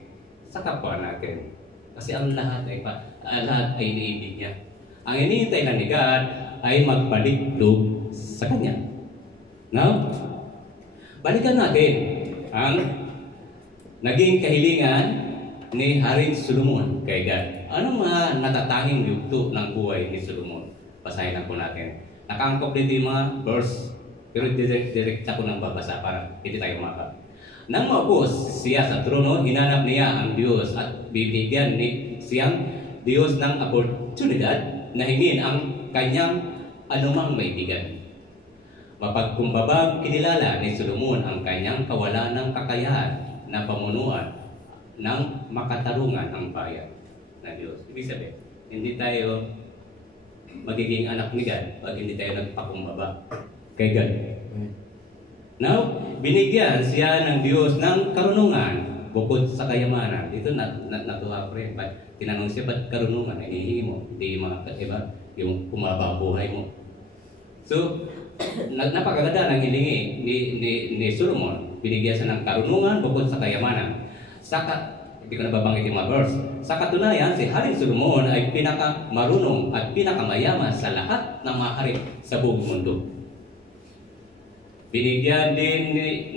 sa kapwa natin. Kasi ang lahat ay iniibig niya. Ang iniintay na ni God ay magbalik loob sa Kanya. Now, balikan natin ang naging kahilingan ni Haring Solomon kay God. Anong mga natatanging yugto ng buhay ni Solomon? Basahin lang po natin. Nakaangkop dito yung mga verse, pero direct ako nang babasa para hindi tayo maka. Nang maupos siya sa trono, hinanap niya ang Diyos at bibigyan siyang Diyos ng oportunidad na hingin ang kanyang anumang maibigan. Mapagkumbabang kinilala ni Solomon ang kanyang kawalan ng kakayahan na pamunuan ng makatarungan ang bayan na Diyos. Ibig sabihin, hindi tayo magiging anak ni God pag hindi tayo nagpakumbaba kay God. Now, binigyan siya ng Diyos ng karunungan bukod sa kayamanan. Dito natuwa ko rin. Tinanong siya, ba't karunungan? Hinihingi mo. Hindi mga iba, yung kumaba buhay mo. So, napakaganda ng hilingi ni Solomon. Binigyan siya ng karunungan bukod sa kayamanan. Hindi ko nababanggit yung mga verse. Sa katunayan, si Haring Solomon ay pinakamarunong at pinakamayaman sa lahat ng mga hari sa buong mundo. Binigyan din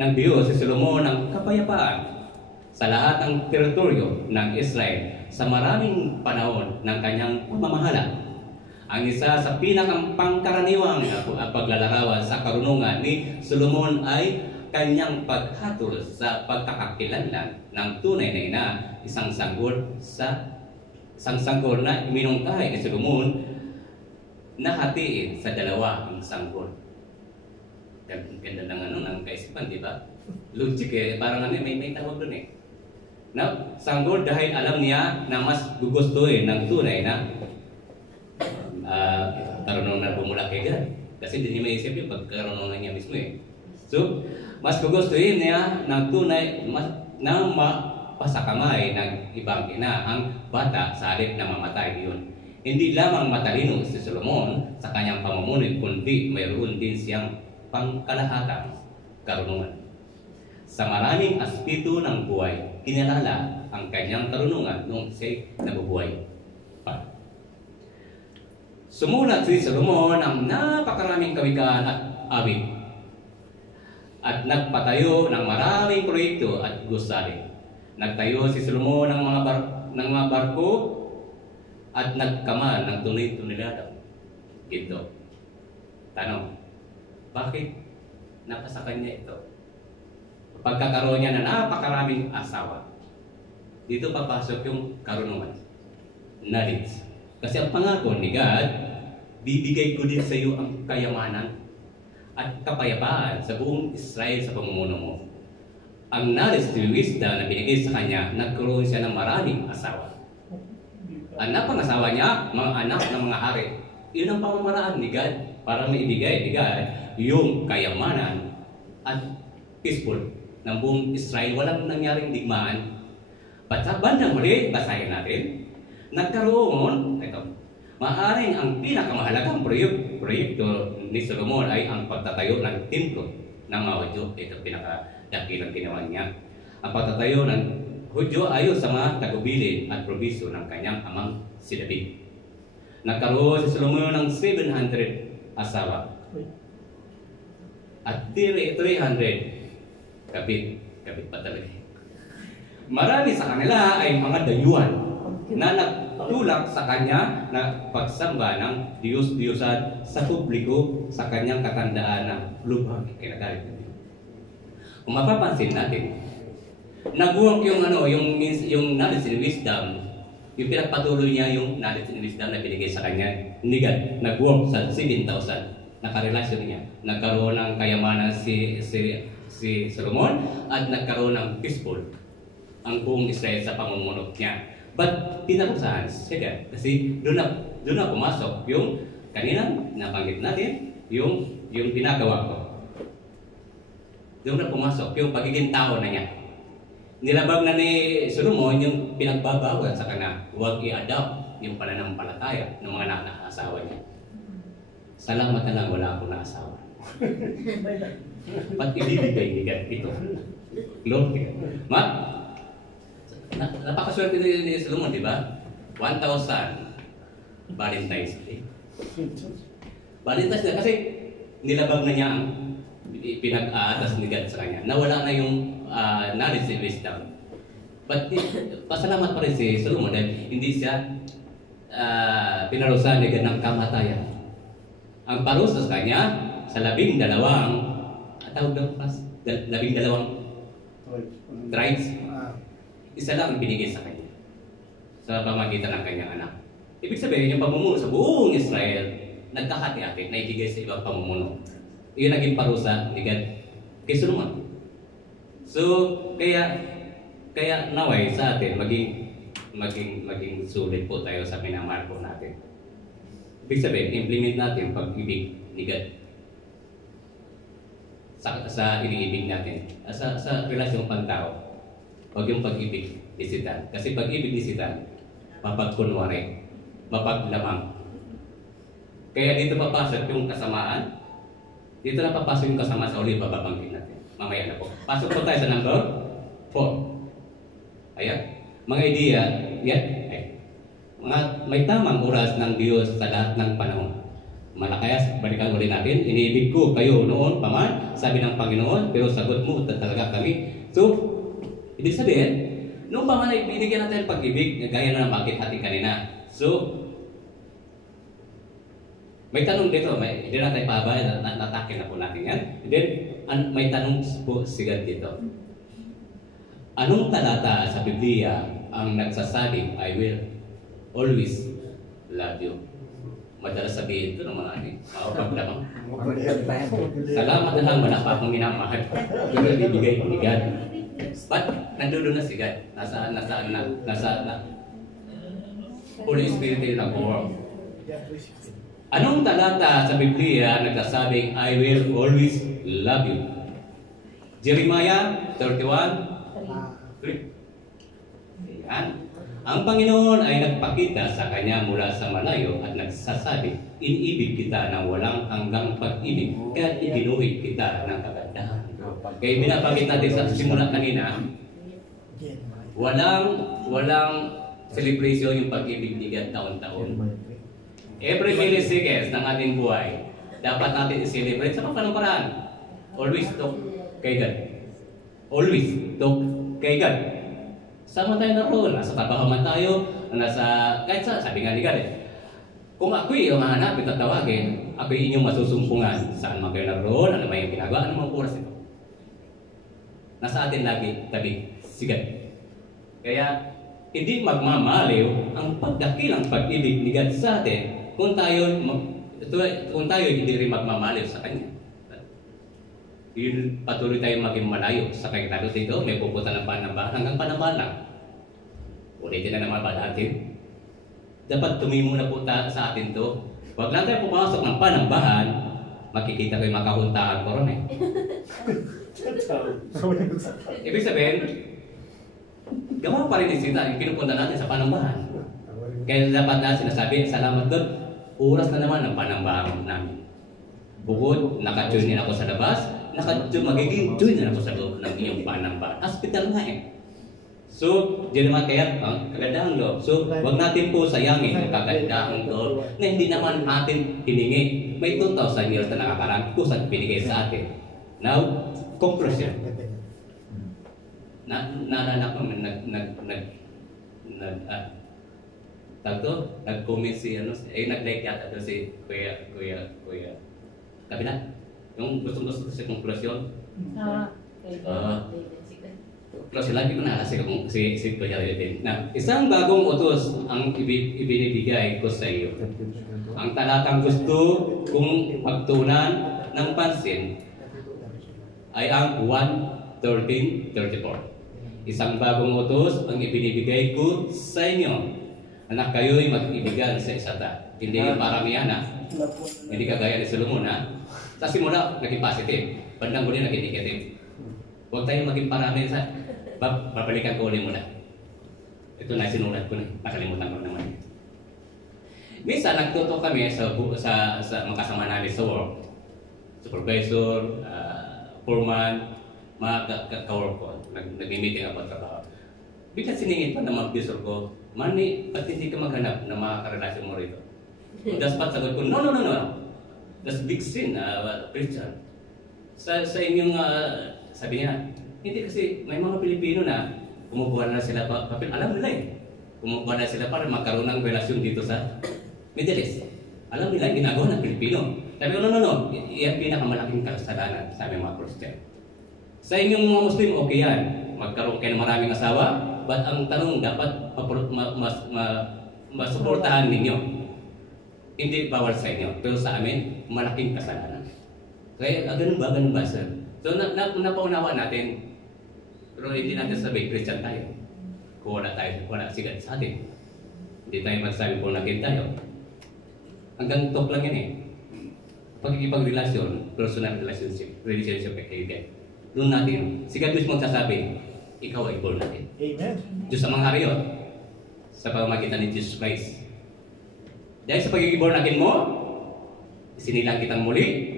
ng Diyos si Solomon ng kapayapaan sa lahat ng teritoryo ng Israel sa maraming panahon ng kanyang pamamahala. Ang isa sa pinakampangkaraniwang paglalarawan sa karunungan ni Solomon ay kanyang paghatol sa pagkakakilanlan ng tunay na ina, isang sanggol na iminungkahi ni Solomon na hatiin sa dalawa ang sanggol. Ganda ng kaisipan, di ba? Logic parang may tawag doon Now, sanggol dahil alam niya na mas gugustuhin ng tunay na karunungan na bumula kay God. Kasi hindi niya maisip yung pagkarunungan niya mismo So, mas gugustuhin niya ng tunay na mapasakamay ng ibang ina ang bata sa halip na mamatay yun. Hindi lamang matalino si Solomon sa kanyang pamumuno, kundi mayroon din siyang pangkalahatang karunungan. Sa maraming aspeto ng buhay, kinalala ang kanyang karunungan noong siya'y nabubuhay pa. Sumulat si Solomon ang napakaraming kawikaan at awit at nagpatayo ng maraming proyekto at gusali. Nagtayo si Solomon ng mga barko at nagkamal ng tunay-tunilada. Ito. Tanong, bakit napasa kanya ito? Pagkakaroon niya na napakaraming asawa. Dito papasok yung karunungan. Knowledge. Kasi ang pangako ni God, bibigay ko din sa iyo ang kayamanan at kapayapaan sa buong Israel sa pamumuno mo. Ang knowledge and wisdom na binigay sa kanya, nagkaroon siya ng maraming asawa. Ang napangasawa niya, mga anak ng mga hari. Yun ang pamamaraan ni God para maibigay ni God yung kayamanan at peaceful ng buong Israel. Walang nangyaring digmaan. But sa bandang huli, basahin natin, nagkaroon, maaaring ang pinakamahalagang proyekto ni Solomon ay ang pagtatayo ng templo ng mga Hudyo. Ito pinakadakilang ginawa niya. Ang pagtatayo ng Hudyo ayon sa mga tagubilin at probiso ng kanyang amang si David. Nagkaroon si Solomon ng 700 asawa at 300 kapit pa talaga. Marami sa kanila ay mga dayuhan na nagtulak sa kanya na pagsamba ng Diyos-Diyosan sa publiko sa kanyang katandaan na lubhang kinagalit ng Diyos. Kung mapapansin natin, nag-work yung knowledge and wisdom, yung pinagpatuloy niya yung knowledge and wisdom na binigay sa kanya ni God. Nag-work sa 7,000, nakarelasyon niya. Nagkaroon ng kayamanan si Solomon at nagkaroon ng peaceful ang buong Israel sa pamumuno niya. But pinarusahan siya God kasi doon na pumasok yung kanina nabanggit natin yung ginagawa ko. Doon na pumasok yung pagiging tao na niya. Nilabag na ni Solomon yung pinagbabawal sa kanya, huwag i-adopt yung pananampalataya ng mga naasawa niya. Salamat na lang wala akong naasawa. Ba't ibibigay ni God ito? Lord, napakaswerte ni Solomon, di ba? 1,000 Valentine's Day. Valentine's Day kasi nilabag na niya ang pinag-aatas ni God sa kanya. Nawala na yung knowledge and wisdom. But pasalamat pa rin si Solomon dahil hindi siya pinarusahan ng ng kamatayan. Ang parusa sa kanya sa 12 tawag daw pas 12 tribes, isa lang ang binigay sa kanya sa pamagitan ng kanyang anak. Ibig sabihin, yung pamumuno sa buong Israel, nagkahati-hati na ibigay sa ibang pamumuno. Iyon naging parusa ni God kay Solomon. So, kaya naway sa atin, maging sulit po tayo sa minamahal po natin. Ibig sabihin, implement natin pag-ibig ni God sa iniibig natin. Sa relasyong pantao, huwag yung pag-ibig isitan. Kasi pag-ibig isitan, mapagkunwari, mapaglamang. Kaya dito papasok yung kasamaan. Dito na papasok yung kasamaan sa ulit, bababangkin natin. Mamaya na po. Pasok po tayo sa number 4. Ayan. Mga idea, yan. May tamang oras ng Diyos sa lahat ng panahon. Malakayas, balikan ulit natin. Iniibig ko kayo noon pa man, sabi ng Panginoon, pero sagot mo talaga kami. So, ibig sabihin, noong pa man ay binigyan natin pag-ibig, gaya na bakit ating kanina. So, may tanong dito, hindi natin pahabay, natakin na po natin yan. And then, may tanong po sigad dito. Anong talata sa Biblia ang nagsasabing, I will always love you? Madalas sabihin ito ng mga paglamang. Salamat na lang, wala pa akong minamahal. Pero ibigay ni God. But, nandoon na si God. Nasaan na. Holy Spirit ay nag-work. Anong talata sa Biblia nagsasabing, I will always love you? Jeremiah 31:3. Yan. Ang Panginoon ay nagpakita sa kanya mula sa malayo at nagsasabi, iniibig kita ng walang hanggang pag-ibig, kaya iginuhit kita ng kagandahan. Kaya binabagit natin sa simula kanina, walang celebration yung pag-ibig ni God taon-taon. Every milliseconds ng ating buhay, dapat natin i-celebrate sa paraan. Always talk kay God. Always talk kay God. Sama tayo naroon, nasa trabaho man tayo, kahit sabi nga ni God kung ako'y mahanap at tatawagin, ako'y inyong masusumpungan. Saan man kayo naroon, ano may ginagawa, ano mga oras ito. Nasa atin lagi, tabi, sigat. Kaya, hindi magmamaliw ang pagdakilang pag-ibig ni God sa atin kung tayo hindi rin magmamaliw sa Kanya. Yun, patuloy tayong maging malayo sa kanya. Dito, may pupunta ng panambahan hanggang panambahan lang. Ulitin na naman ba natin? Dapat tumimo na po sa atin to. Huwag lang tayo pumasok ng panambahan, makikita ko yung makahuntaan ko ron Ibig sabihin, gawa pa rin isita yung pinupunta natin sa panambahan. Kaya dapat na sinasabi, salamat God, oras na naman ng panambahan namin. Bukod, nakatune din ako sa labas, magiging tune din ako sa loob ng inyong panambahan. Hospital nga So, di naman kaya kagandahang loob. So, wag natin po sayangin ang kagandahang loob na hindi naman atin hiningi. May 2,000 years na nakakaraan kusang binigay sa atin. Now, conclusion. Naalala ko, nag-comment si, nag-like yata doon si Kuya Kabila. Yung gusto si conclusion. Close lagi ko na si Kuya Eden. Na isang bagong utos ang ibinibigay ko sa iyo. Ang talatang gusto kong pagtunan ng pansin ay ang 1:13-34. Isang bagong utos ang ibinibigay ko sa inyo, na kayo'y mag-ibigan sa isa't. Hindi yung paramihan hindi kagaya ni Solomon Sa simula, naging positive. Bandang huli, naging negative. Huwag tayong maging parami sa babalikan ko ulit muna. Ito na sinulat ko na. Nakalimutan ko naman. Minsan, nagtuto kami sa mga kasama namin sa work. Supervisor, foreman, mga ka-work ko. Nag-meeting ako sa trabaho. Bigla siningin pa ng mga officer ko, Manny, ba't hindi ka maghanap ng mga karelasyon mo rito? Daspat sagot ko, no. That's big sin, Christian. Sa inyong, sabi niya, hindi kasi may mga Pilipino na kumukuha na sila papel. Alam nila eh. Kumukuha na sila para magkaroon ng relasyon dito sa Middle East. Alam nila yung ginagawa ng Pilipino. Sabi ko, no. Iyan pinakamalaking kasalanan sa aming mga Christian. Sa inyong mga Muslim, okay yan. Magkaroon kayo ng maraming asawa. But ang tanong, dapat masuportahan ninyo. Hindi bawal sa inyo. Pero sa amin, malaking kasalanan. Kaya ganun ba, sir? So napaunawa natin. Pero hindi natin sabi, Christian tayo. Kung wala sigat sa atin. Hindi tayo magsabi kung naging tayo. Hanggang talk lang yan eh. Pagkikipagrelasyon, personal relationship kaibigan. Doon natin, si God mismo magsasabi, ikaw ay born natin. Amen. Diyos ang mga hariyon sa pamamagitan ni Jesus Christ. Dahil sa pagiging born natin mo, sinilang kitang muli,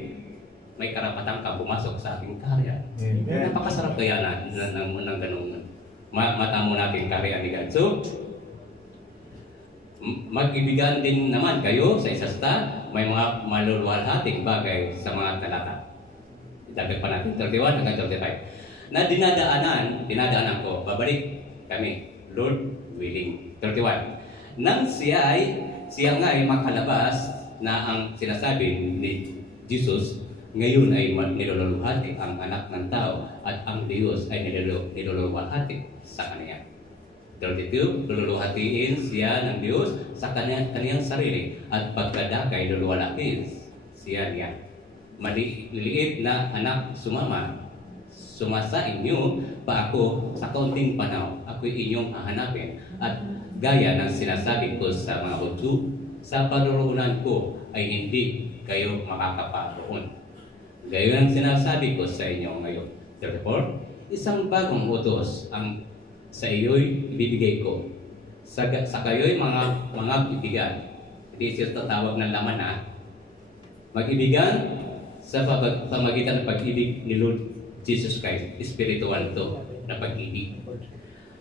may karapatan ka pumasok sa aking karya. Amen. Napakasarap kaya ng ganun. Matamo natin karya ni God. So, mag-ibigan din naman kayo sa isasta, may mga maluluwalhating bagay sa mga talata. Itagad pa natin 31 hanggang 35. Na dinadaanan ko, babalik kami, Lord willing. 31. Nang siya nga ay makalabas na ang sinasabi ni Jesus, ngayon ay niluluhati ang anak ng tao at ang Diyos ay niluluhati sa kanya. 32, lululuhatiin siya ng Diyos sa kaniyang sarili at pagkadakay luluwalakin siya niya. Maliliit na anak sumasa inyo pa ako sa kaunting panahon. Ako'y inyong hahanapin at gaya ng sinasabi ko sa mga Hudyo, sa paruroonan ko ay hindi kayo makakaparoon. Gayon ang sinasabi ko sa inyo ngayon. 34, isang bagong utos ang sa iyo'y ibibigay ko. Sa kayo'y mga ibigan. Hindi siya tatawag ng laman na. Mag-ibigan sa pamagitan ng pag-ibig ni Lord Jesus Christ. Spiritual to na pag-ibig.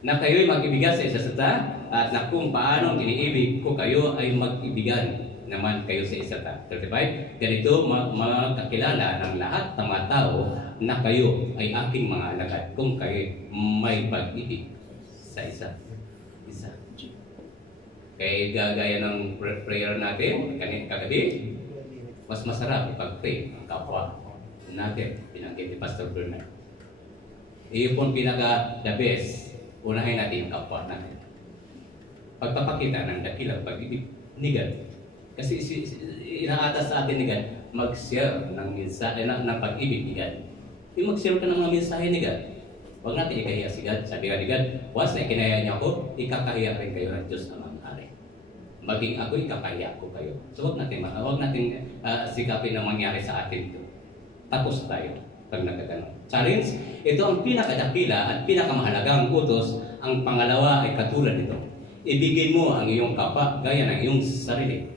Na kayo'y mag-ibigan sa isa't isa at na kung paano iniibig ko kayo ay mag-ibigan naman kayo sa isa't isa. 35. Ganito makakilala ng lahat ng mga tao na kayo ay aking mga alagad kung kayo may pag-ibig sa isa. Kaya gagaya ng prayer natin kagabi, mas masarap ipag-pray ang kapwa natin, pinanggit ni Pastor Bernard. Iyon po pinaka-the best, unahin natin yung kapwa natin. Pagpapakita ng dakilang pag-ibig ni God. Kasi inaatas sa atin ni God, mag-share ng mensahe ng pag-ibig ni God. Yung mag-share ka ng mga mensahe ni God. Huwag natin ikahiya si God. Sabi nga ni God, once na ikinaya niya ako, ikakahiya rin kayo ng Diyos na mangyari. Maging ako, ikakahiya ko kayo. So huwag natin sikapin na mangyari sa atin ito. Tapos tayo pag nagkaganon. Challenge, ito ang pinakadakila at pinakamahalagang utos. Ang pangalawa ay katulad nito. Ibigin mo ang iyong kapwa gaya ng iyong sarili.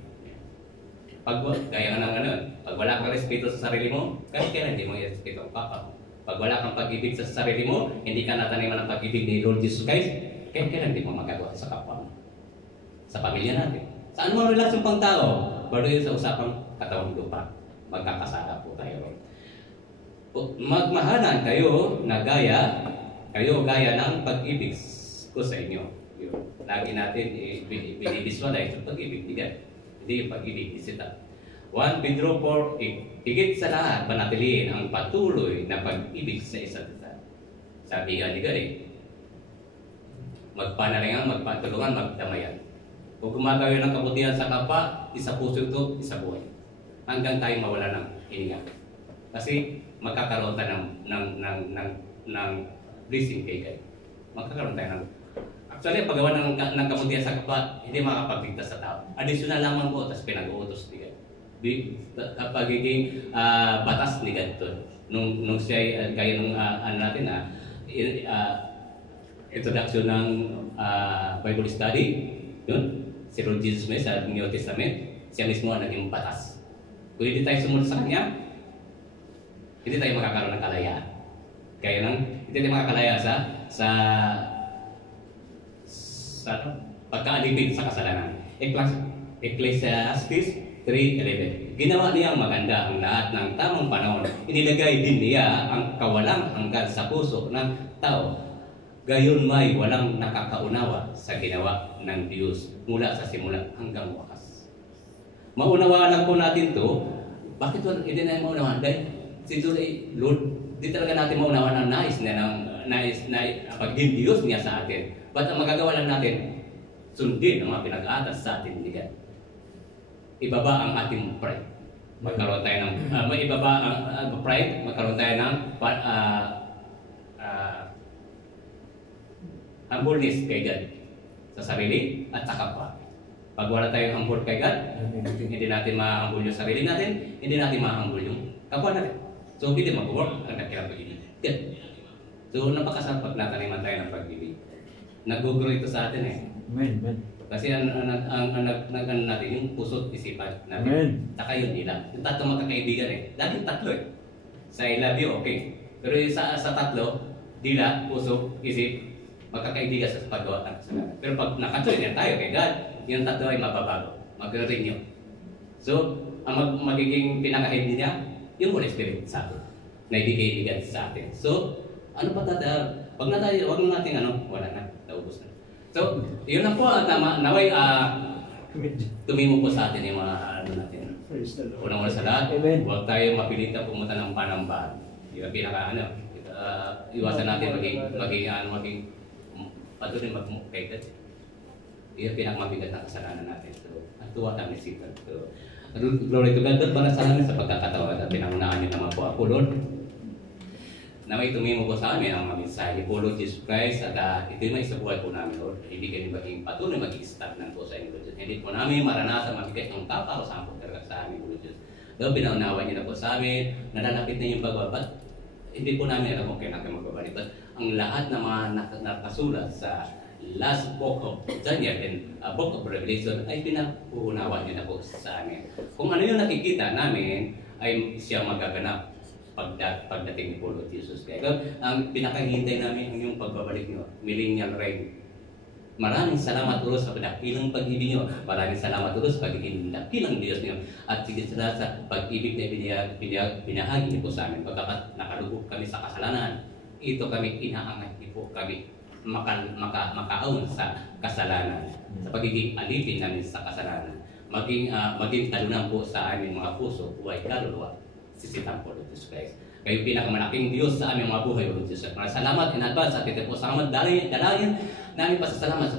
Pag wala kang respeto sa sarili mo, kahit kailan hindi mo i-respeto ang kapwa mo. Pag wala kang pag-ibig sa sarili mo, hindi ka nataniman ng pag-ibig ni Lord Jesus Christ, kahit kailan hindi mo magagawa sa kapwa mo. Sa pamilya natin. Sa anumang relasyon pang tao, baro yun sa usapang katawang lupa. Magkakasala po tayo. Magmahalan kayo na gaya ng pag-ibig ko sa inyo. Lagi natin binivisualize yung pag-ibig ni God. Hindi yung pag-ibig ni Satan. 1 Pedro 4:8, higit sa lahat, panatiliin ang patuloy na pag-ibig sa isa't isa. Sabi nga ni God magpanalingan, magpatulungan, magdamayan. Kung gumagawa ng kabutihan sa kapwa, isa puso ito, isa buhay. Hanggang tayo mawala ng hininga. Kasi magkakaroon tayo ng blessing kay God. Magkakaroon tayo ng... Actually, paggawa ng kabutihan sa kapwa, hindi makakapagligtas sa tao. Additional lamang po, tapos pinag-uutos ni God. Pagiging batas ni God to. Nung siya, gaya nung introduction ng Bible study, yun, si Lord Jesus Christ sa New Testament, siya mismo ang naging batas. Kung hindi tayo sumunod sa Kanya, hindi tayo makakaroon ng kalayaan. Kaya hindi tayo makakalaya sa pagkaalipin sa kasalanan. Ecclesiastes 3:11. Ginawa niyang maganda ang lahat ng tamang panahon. Inilagay din niya ang kawalang hanggan sa puso ng tao. gayon may walang nakakaunawa sa ginawa ng Diyos mula sa simula hanggang wakas. Maunawaan lang po natin to. Bakit hindi na maunawaan? Dahil siguro Lord, di talaga natin maunawaan ang nais na pag-give Diyos niya sa atin. But ang magagawa lang natin, sundin ang mga pinag-aatas sa atin niya. Ibaba ang ating pride. Magkaroon tayo ng ibaba ang pride, magkaroon tayo ng humbleness kay God sa sarili at sa kapwa. Pag wala tayong humble kay God, hindi natin ma-humble yung sarili natin, hindi natin ma-humble yung kapwa natin. So, hindi mag-work ang nakirang pag-ibig. Yan. So, napakasarap pag nataniman tayo ng pag-ibig. Nag-grow ito sa atin eh. Amen. Amen. Kasi ang natin, yung puso't isipan natin. Amen. Saka yun nila. Yung tatlo magkakaibigan eh. Dati tatlo eh. Sa I love you, okay. Pero sa tatlo, dila, puso, isip, magkakaibigan sa paggawa ng kasalanan. Pero pag nakatuloy na tayo kay God, yung tatlo ay mababago, mag-renew. So, ang magiging pinaka-head niya, yung Holy Spirit sa atin, na ibigay sa atin. So, ano pa tayo? Pag na tayo, wag natin wala na, naubos na. So, yun lang po, naway, tumimo po sa atin yung mga natin. Unang-una sa lahat, huwag tayo mapilitan pumunta ng panambahan. Yung pinaka, iwasan natin maging patuloy mag-mukaigat. Iyon pinakamabigat na kasalanan natin. So, at tuwa kami sikat. So, glory to God, Lord, para sa amin sa pagkakatawa at pinangunaan niyo naman po ako, Lord. Na may tumimo po sa amin ang mga mensahe po, Lord Jesus Christ, at ito yung may sa buhay po namin, Lord. Hindi kami maging patuloy mag-i-start ng po sa inyo, Lord Jesus. Hindi po namin maranasan mabigat ang kaparosahan po talaga sa amin, Lord Jesus. Lord, pinaunawa niyo na po sa amin, nalalapit na yung pagbabat. Hindi po namin alam kung kailan natin magbabalik. But ang lahat ng mga nakasulat sa last book of Daniel and book of Revelation ay pinapuunawa niyo na po sa amin. Kung ano yung nakikita namin ay siya magaganap pagdating ni Lord Jesus. Kaya ang pinakahintay namin yung pagbabalik niyo, millennial reign. Maraming salamat ulo sa dakilang pag-ibig niyo. Maraming salamat ulo sa pagiging dakilang Diyos niyo. At sigit sa pag-ibig na binahagi niyo po sa amin. Pagkakat nakalubog kami sa kasalanan, ito kami inaangat niyo po kami makaon sa kasalanan. Sa pagiging alipin namin sa kasalanan. Maging talunan po sa aming mga puso, buhay kaluluwa, sisitan po Lord Jesus Christ. Kayo pinakamalaking Diyos sa aming mga buhay, Lord Jesus. Salamat in advance at ito po salamat dalayan namin pasasalamat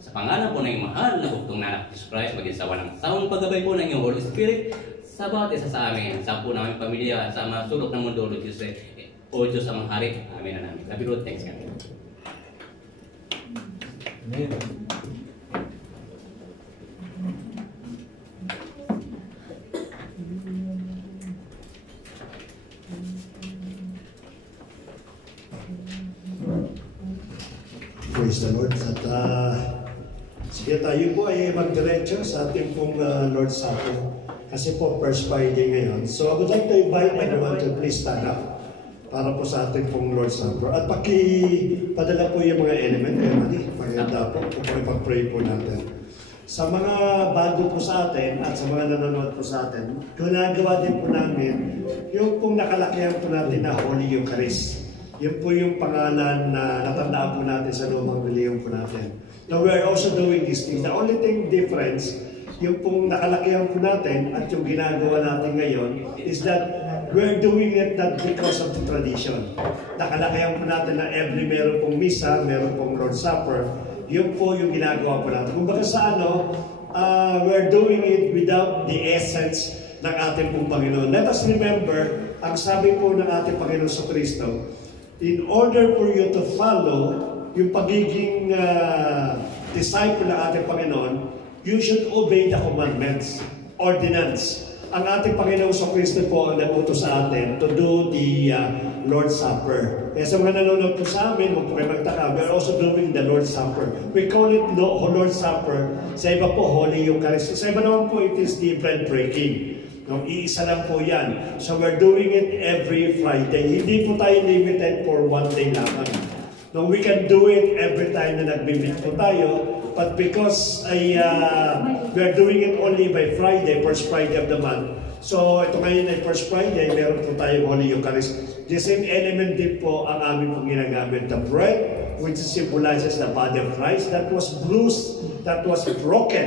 sa pangalan po ng mahal na bugtong na anak Jesus Christ, maging sa walang sawang paggabay po ng iyong Holy Spirit sa bawat isa sa amin, sa po namin pamilya, sa mga sulok ng mundo, Lord Jesus. O Diyos ang hari, amin na namin. Sabi Lord, thanks kami. Amen. Praise the Lord. At sige, tayo po ay magdiretso sa ating pong Lord's Supper. Kasi po, first Friday ngayon. So I would like to invite everyone to please stand up para po sa ating pong Lord's Supper. At pakipadala po yung mga element. Maganda po. Pag-pray po natin. Sa mga bago po sa atin at sa mga nanonood po sa atin, ginagawa din po namin yung pong nakalakihan po natin na Holy Eucharist. Yun po yung pangalan na natandaan po natin sa lumang reliyon po natin. Now, we are also doing these things. The only thing difference, yung pong nakalakihan po natin at yung ginagawa natin ngayon is that we're doing it not because of the tradition. Nakalakihan po natin na every meron pong misa, meron pong Lord's Supper. Yun po yung ginagawa po natin. Kung baga sa we're doing it without the essence ng ating pong Panginoon. Let us remember, ang sabi po ng ating Panginoon sa Kristo, in order for you to follow yung pagiging disciple ng ating Panginoon, you should obey the commandments, ordinance. Ang ating Panginoon sa Kristo po ang nag-utos sa atin to do the Lord's Supper. Kaya sa mga nanonood po sa amin, huwag po kayo magtaka, we are also doing the Lord's Supper. We call it Lord's Supper. Sa iba po, Holy Eucharist. Sa iba naman po, it is the bread breaking. No, iisa lang po yan. So we're doing it every Friday. Hindi po tayo limited for one day lamang. No, we can do it every time na nag-meet po tayo. But because we're doing it only by Friday, first Friday of the month. So ito ngayon ay first Friday, meron po tayo Holy Eucharist. The same element din po ang aming pong ginagamit. The bread, which symbolizes the body of Christ, that was bruised, that was broken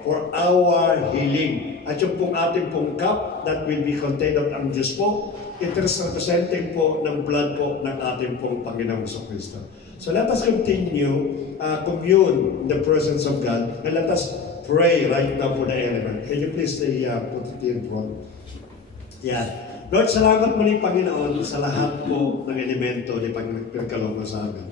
for our healing. At yung pong ating pong cup, that will be contained of ang Diyos po, it is representing po ng blood po ng ating pong Panginoong Kristo. So let us continue, commune in the presence of God, and let us pray right now for the element. Can you please put it in front? Yeah. Lord, salamat muli Panginoon sa lahat po ng elemento na pagkaloob sa amin.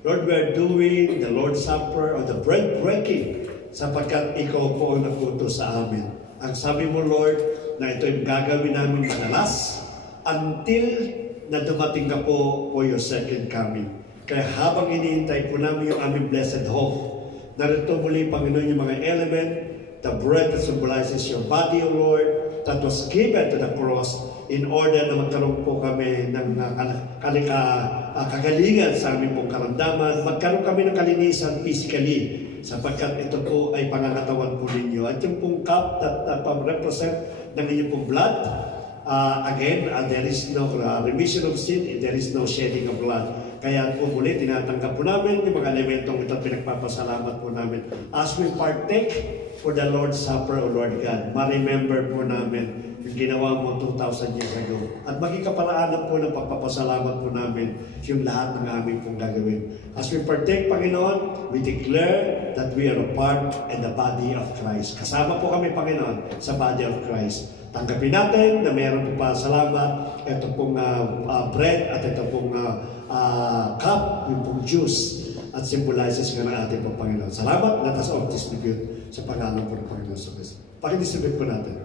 Lord, we are doing the Lord's Supper or the bread breaking sapagkat ikaw po ang nagutos sa amin. Ang sabi mo, Lord, na ito yung gagawin namin madalas until na dumating ka po for your second coming. Kaya habang iniintay po namin yung aming blessed hope, narito muli, Panginoon, yung mga element, the bread that symbolizes your body, O Lord, that was given to the cross in order na magkaroon po kami ng kagalingan sa aming pong karamdaman, magkaroon kami ng kalinisan physically, sapagkat ito po ay pangangatawan po ninyo. At yung pong cup that represent ng inyong pong blood, again, there is no remission of sin, there is no shedding of blood. Kaya po muli, tinatanggap po namin yung mga elementong ito, pinagpapasalamat po namin. As we partake for the Lord's Supper, O Lord God, ma-remember po namin yung ginawa mo 2,000 years ago. At maging kaparaanan po ng pagpapasalamat po namin yung lahat ng aming pong gagawin. As we partake, Panginoon, we declare that we are a part in the body of Christ. Kasama po kami, Panginoon, sa body of Christ. Tanggapin natin na mayroon po pa salamat, ito pong bread at ito pong cup, yung pong juice, at symbolizes nga ng ating pong Panginoon. Salamat, let us all distribute sa pangalan po ng Panginoon sa Kristo. Pakidistribute po natin.